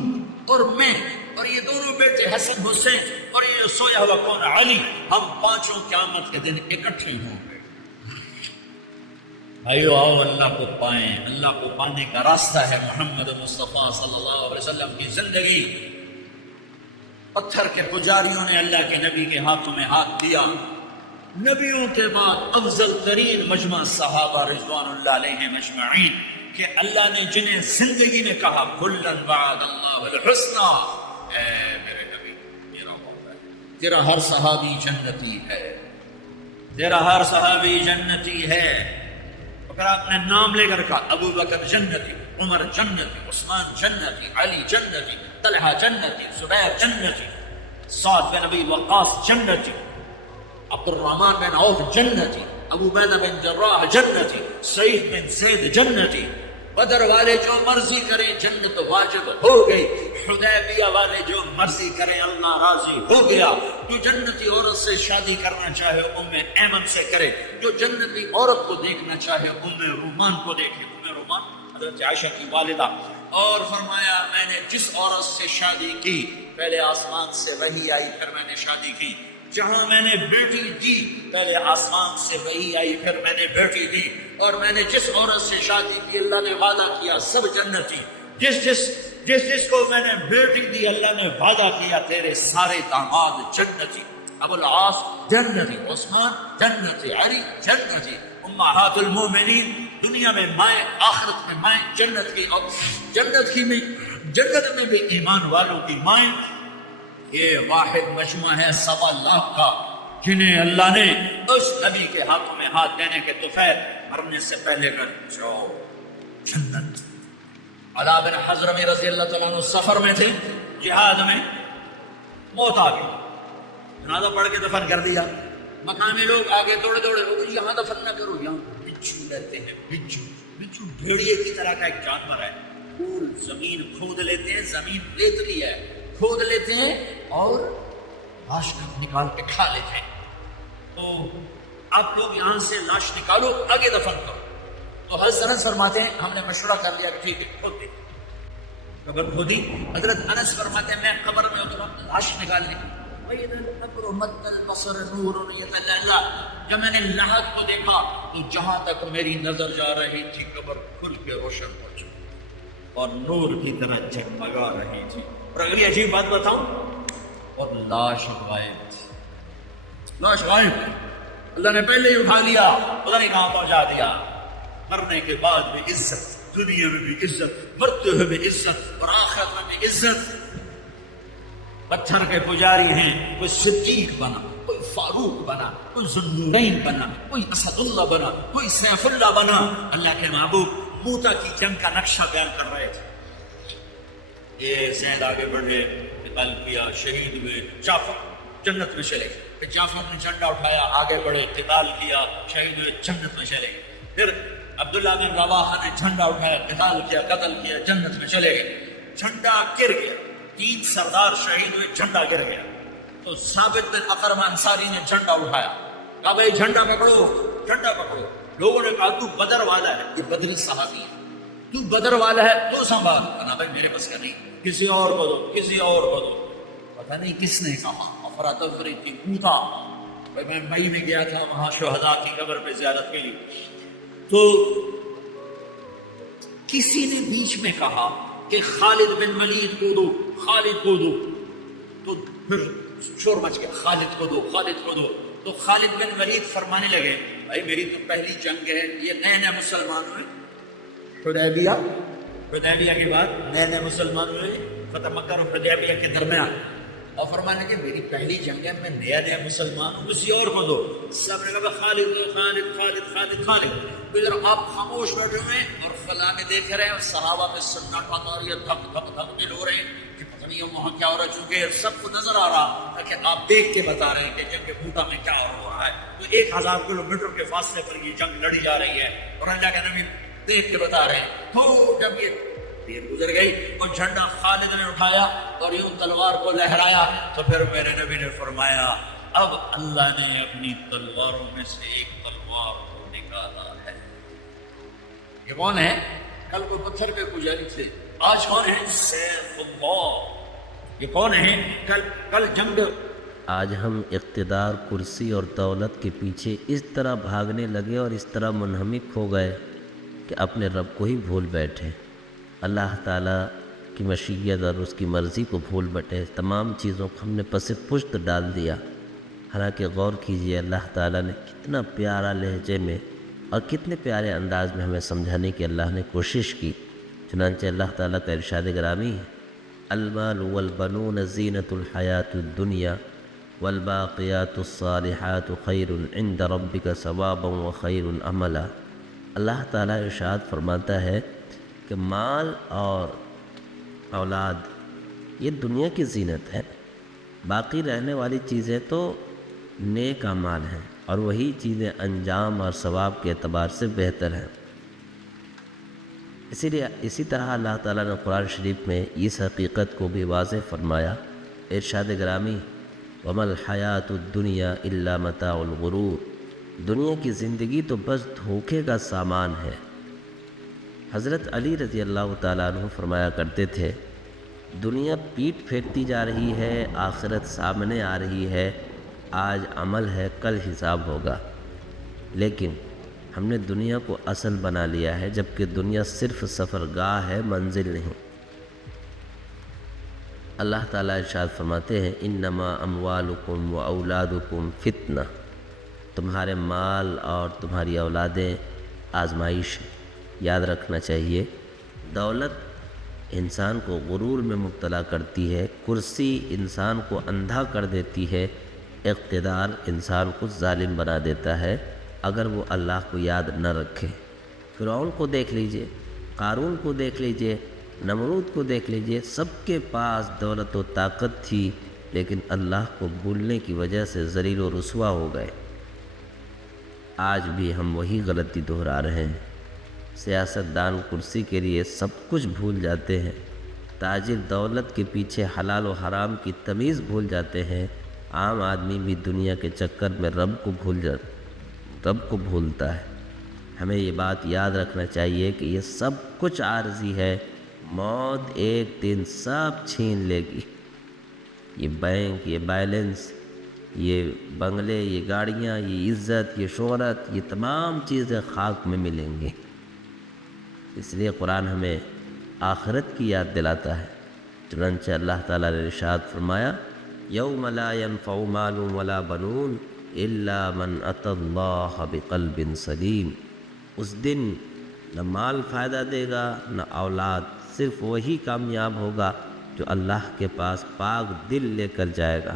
اور میں اور یہ دونوں بیٹے حسن حسین اور یہ سویا ہوا کون علی، ہم پانچوں قیامت کے دن اکٹھے ہوں گے۔ بھائیو آؤ اللہ کو پائیں، اللہ کو پانے کا راستہ ہے محمد مصطفیٰ صلی اللہ علیہ وسلم کی زندگی۔ پتھر کے پجاریوں نے اللہ کے نبی کے ہاتھوں میں ہاتھ دیا، نبیوں کے بعد افضل ترین مجمع صحابہ رضوان اللہ علیہم اجمعین، کہ اللہ نے جنہیں زندگی میں کہا کلًا وعد اللہ الحسنی، اے میرے نبی میرا وعدہ ہے، تیرا ہر صحابی جنتی ہے، تیرا ہر صحابی جنتی ہے۔ اگر آپ نے نام لے کر کہا ابو بکر جنتی، عمر جنتی، عثمان جنتی، علی جنتی، طلحہ جنتی، زبیر جنتی، سعد بن ابی وقاص جنتی، عبد الرحمن بن عوف جنتی، ابو عبیدہ بن جراح جنتی، سعید بن زید جنتی، بدر والے جو مرضی کریں جنت واجب ہو گئی، حدیبیہ والے جو مرضی کریں اللہ راضی ہو گیا۔ جو جنتی عورت سے شادی کرنا چاہے ام ایمن سے کرے، جو جنتی عورت کو دیکھنا چاہے ام رومان کو دیکھے، ام رومان حضرت عائشہ کی والدہ، اور فرمایا میں نے جس عورت سے شادی کی پہلے آسمان سے وحی آئی پھر میں نے شادی کی، جہاں میں نے بیٹی دی پہلے آسمان سے وحی آئی پھر میں نے بیٹی دی، اور میں نے جس عورت سے شادی کی اللہ نے وعدہ کیا سب جنتی، جس کو میں نے بیٹی دی اللہ نے وعدہ کیا تیرے سارے داماد جنتی، ابو العاص جنتی، عثمان جنتی، علی جنتی، امہات المومنین دنیا میں مائیں، آخرت میں مائیں، جنت کی اور جنت میں بھی ایمان والوں کی مائیں. یہ واحد مجمع ہے 1.25 لاکھ کا، جنہیں اللہ نے اس نبی کے ہاتھوں میں ہاتھ دینے کے توفیق مرنے سے پہلے کر جو جنت. علا بن حضرمی رضی اللہ تعالیٰ عنہ سفر میں تھے، جہاد میں موت آ گئی، جنازہ پڑھ کے دفن کر دیا. مقامی لوگ آگے دوڑے یہاں دفن نہ کرو، یہاں بچھو رہتے ہیں. بچھو بھیڑیے کی طرح کا ایک جانور ہے. پھول زمین کھود لیتے ہیں، زمین ریتلی ہے، کھود لیتے ہیں اور لاش نکال کے کھا لیتے ہیں. تو آپ لوگ یہاں سے لاش نکالو، آگے دفن کرو. تو حضرت انس فرماتے ہیں ہم نے مشورہ کر لیا کہ ٹھیک ہے کھود دیں. قبر کھودی. حضرت انس فرماتے ہیں میں قبر میں اترا، لاش نکال لی. جب میں نے لحد کو دیکھا تو جہاں تک میری نظر جا رہی تھی قبر کھل کے روشن ہو چکی اور نور کی طرح جگمگا رہی تھی. اور اگلی عجیب بات بتاؤں، اور لاش غائب تھی. لاش غائب تھی. اللہ نے پہلے ہی اٹھا لیا، پتہ نہیں کہاں پہنچا دیا. مرنے کے بعد بھی عزت، دنیا میں بھی عزت، مرتے ہوئے بھی عزت اور آخرت میں بھی عزت. پتھر کے پجاری ہیں، کوئی صدیق بنا، کوئی فاروق بنا، کوئی ذوالنورین بنا، کوئی اسد اللہ بنا، کوئی سیف اللہ بنا. اللہ کے محبوب موتا کی جنگ کا نقشہ بیان کر رہے تھے. یہ زید آگے بڑھے، قتال کیا، شہید ہوئے. جعفر جنت میں چلے گئے. پھر جعفر نے جھنڈا اٹھایا، آگے بڑھے، قتال کیا، شہید ہوئے، جنت میں چلے گئے. پھر عبداللہ بن رواحہ نے جھنڈا اٹھایا، قتال کیا، قتل کیا، جنت میں چلے گئے. جھنڈا گر گیا، 3 سردار شہید ہوئے، جھنڈا گر گیا. تو ثابت بن اقرم انصاری نے جھنڈا اٹھایا، کہا بھائی جھنڈا پکڑو، جھنڈا پکڑو. لوگوں نے کہا تو بدر والا ہے، یہ بدری صحابی ہے، تو بدر والا ہے، تو سنبھال. کہا بھائی میرے بس کا نہیں، کسی اور کو دو، کسی اور کو دو. پتہ نہیں کس نے کہا، افراتفری تھی، کوتا. میں مئی میں گیا تھا وہاں شہداء کی قبر پہ زیارت کے لیے، تو کسی نے بیچ میں کہا کہ خالد بن ولید کو دو، خالد کو دو. تو پھر شور مچ گیا، خالد کو دو، خالد کو دو. تو خالد بن ولید فرمانے لگے بھائی میری تو پہلی جنگ ہے، یہ نئے نئے مسلمان ہوئے. حدیبیہ کے بعد نئے نئے مسلمان ہوئے، فتح مکہ اور حدیبیہ کے درمیان. اور فرمانے لگے میری پہلی جنگ ہے، میں نیا نیا مسلمان ہوں، کسی اور کو دو. سب نے کہا خالد خالد خالد خالد خالد. ادھر آپ خاموش بیٹھے ہوئے اور فلاں میں دیکھ رہے ہیں اور صحابہ میں سناٹا اور یہ دھک دھک دھک دل ہو رہے ہیں کہ پتہ نہیں وہاں کیا ہو رہا ہے. چونکہ سب کو نظر آ رہا تاکہ آپ دیکھ کے بتا رہے ہیں کہ جنگ بھوٹا میں کیا ہو رہا ہے. تو 1000 کلومیٹر کے فاصلے پر یہ جنگ لڑی جا رہی ہے اور اللہ کے نبی دیکھ کے بتا رہے ہیں. تو جب یہ دیر گزر گئی اور جھنڈا خالد نے اٹھایا اور یوں تلوار کو لہرایا تو پھر میرے نبی نے فرمایا اب اللہ نے اپنی تلواروں میں سے ایک تلوار کو نکالا ہے. یہ کون ہے؟ کل کوئی پتھر پہ پجاری تھے، آج کون ہے؟ سیف اللہ. یہ کون ہے؟ کل جنگ. آج ہم اقتدار، کرسی اور دولت کے پیچھے اس طرح بھاگنے لگے اور اس طرح منہمک ہو گئے کہ اپنے رب کو ہی بھول بیٹھے. اللہ تعالیٰ کی مشیت اور اس کی مرضی کو بھول بیٹھے. تمام چیزوں کو ہم نے پس پشت ڈال دیا. حالانکہ غور کیجئے اللہ تعالیٰ نے کتنا پیارا لہجے میں اور کتنے پیارے انداز میں ہمیں سمجھانے کی اللہ نے کوشش کی. چنانچہ اللہ تعالیٰ کا ارشاد گرامی ہے المال والبنون زینۃ الحیات الدنیا والباقیات الصالحات خیر عند ربک ثوابا وخیر عملا. اللہ تعالیٰ ارشاد فرماتا ہے کہ مال اور اولاد یہ دنیا کی زینت ہے، باقی رہنے والی چیزیں تو نیک اعمال ہیں اور وہی چیزیں انجام اور ثواب کے اعتبار سے بہتر ہیں. اسی طرح اللہ تعالیٰ نے قرآن شریف میں اس حقیقت کو بھی واضح فرمایا. ارشاد گرامی وَمَا الْحَيَاةُ الدُّنْيَا إِلَّا مَتَاعُ الْغُرُورِ. دنیا کی زندگی تو بس دھوکے کا سامان ہے. حضرت علی رضی اللہ تعالیٰ عنہ فرمایا کرتے تھے دنیا پیٹ پھیرتی جا رہی ہے، آخرت سامنے آ رہی ہے، آج عمل ہے کل حساب ہوگا. لیکن ہم نے دنیا کو اصل بنا لیا ہے، جبکہ دنیا صرف سفرگاہ ہے، منزل نہیں. اللہ تعالیٰ ارشاد فرماتے ہیں انما اموالکم و اولادکم فتنہ. تمہارے مال اور تمہاری اولادیں آزمائش ہے۔ یاد رکھنا چاہیے، دولت انسان کو غرور میں مبتلا کرتی ہے، کرسی انسان کو اندھا کر دیتی ہے، اقتدار انسان کو ظالم بنا دیتا ہے اگر وہ اللہ کو یاد نہ رکھے۔ فرعون کو دیکھ لیجئے، قارون کو دیکھ لیجئے، نمرود کو دیکھ لیجئے، سب کے پاس دولت و طاقت تھی لیکن اللہ کو بھولنے کی وجہ سے ذلیل و رسوا ہو گئے۔ آج بھی ہم وہی غلطی دہرا رہے ہیں۔ سیاست دان کرسی کے لیے سب کچھ بھول جاتے ہیں، تاجر دولت کے پیچھے حلال و حرام کی تمیز بھول جاتے ہیں، عام آدمی بھی دنیا کے چکر میں رب کو بھولتا ہے۔ ہمیں یہ بات یاد رکھنا چاہیے کہ یہ سب کچھ عارضی ہے، موت ایک دن سب چھین لے گی۔ یہ بینک، یہ بیلنس، یہ بنگلے، یہ گاڑیاں، یہ عزت، یہ شہرت، یہ تمام چیزیں خاک میں ملیں گی۔ اس لیے قرآن ہمیں آخرت کی یاد دلاتا ہے۔ چنانچہ اللہ تعالیٰ نے ارشاد فرمایا، یوم لا ينفع مال ولا بنون الا من اتى اللہ بقلب سلیم۔ اس دن نہ مال فائدہ دے گا نہ اولاد، صرف وہی کامیاب ہوگا جو اللہ کے پاس پاک دل لے کر جائے گا۔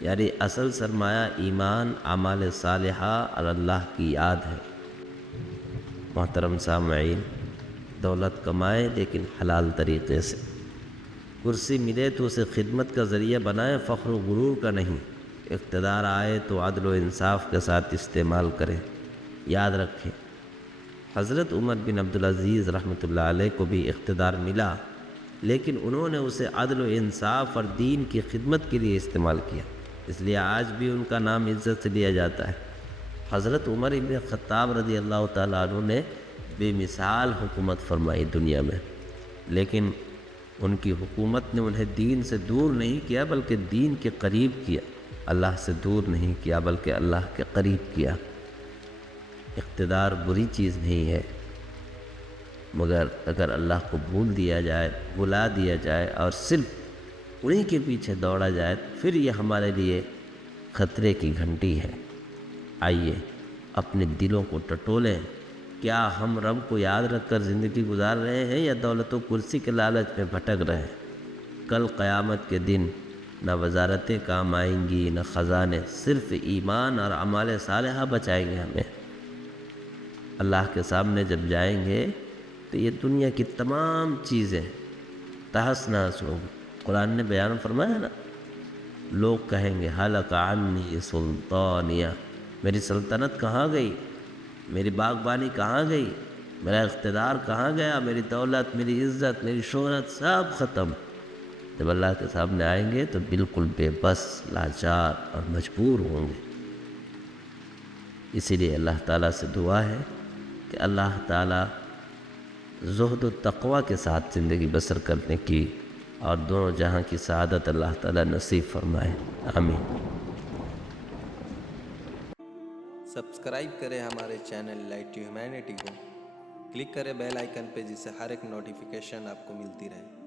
یعنی اصل سرمایہ ایمان، اعمال صالحہ اور اللہ کی یاد ہے۔ محترم سامعین، دولت کمائیں لیکن حلال طریقے سے۔ کرسی ملے تو اسے خدمت کا ذریعہ بنائیں، فخر و غرور کا نہیں۔ اقتدار آئے تو عدل و انصاف کے ساتھ استعمال کریں۔ یاد رکھیں، حضرت عمر بن عبدالعزیز رحمۃ اللہ علیہ کو بھی اقتدار ملا، لیکن انہوں نے اسے عدل و انصاف اور دین کی خدمت کے لیے استعمال کیا، اس لیے آج بھی ان کا نام عزت سے لیا جاتا ہے۔ حضرت عمر بن خطاب رضی اللہ تعالیٰ عنہ نے بے مثال حکومت فرمائی دنیا میں، لیکن ان کی حکومت نے انہیں دین سے دور نہیں کیا بلکہ دین کے قریب کیا، اللہ سے دور نہیں کیا بلکہ اللہ کے قریب کیا۔ اقتدار بری چیز نہیں ہے، مگر اگر اللہ کو بھلا دیا جائے اور صرف انہی کے پیچھے دوڑا جائے پھر یہ ہمارے لیے خطرے کی گھنٹی ہے۔ آئیے اپنے دلوں کو ٹٹولیں، کیا ہم رب کو یاد رکھ کر زندگی گزار رہے ہیں یا دولت و کرسی کے لالچ میں بھٹک رہے ہیں؟ کل قیامت کے دن نہ وزارتیں کام آئیں گی نہ خزانے، صرف ایمان اور اعمال صالحہ بچائیں گے ہمیں۔ اللہ کے سامنے جب جائیں گے تو یہ دنیا کی تمام چیزیں تہس نہس ہوں گی۔ قرآن نے بیان فرمایا نا، لوگ کہیں گے حلق عنی سلطانیہ، میری سلطنت کہاں گئی، میری باغبانی کہاں گئی، میرا اقتدار کہاں گیا، میری دولت، میری عزت، میری شہرت سب ختم۔ جب اللہ کے سامنے آئیں گے تو بالکل بے بس، لاچار اور مجبور ہوں گے۔ اسی لیے اللہ تعالیٰ سے دعا ہے کہ اللہ تعالیٰ زہد و تقوی کے ساتھ زندگی بسر کرنے کی اور دونوں جہاں کی سعادت اللہ تعالیٰ نصیب فرمائے، آمین۔ سبسکرائب کریں ہمارے چینل لائٹ ٹو ہیومینٹی کو، کلک کریں بیل آئیکن پہ جس سے ہر ایک نوٹیفیکیشن آپ کو ملتی رہے۔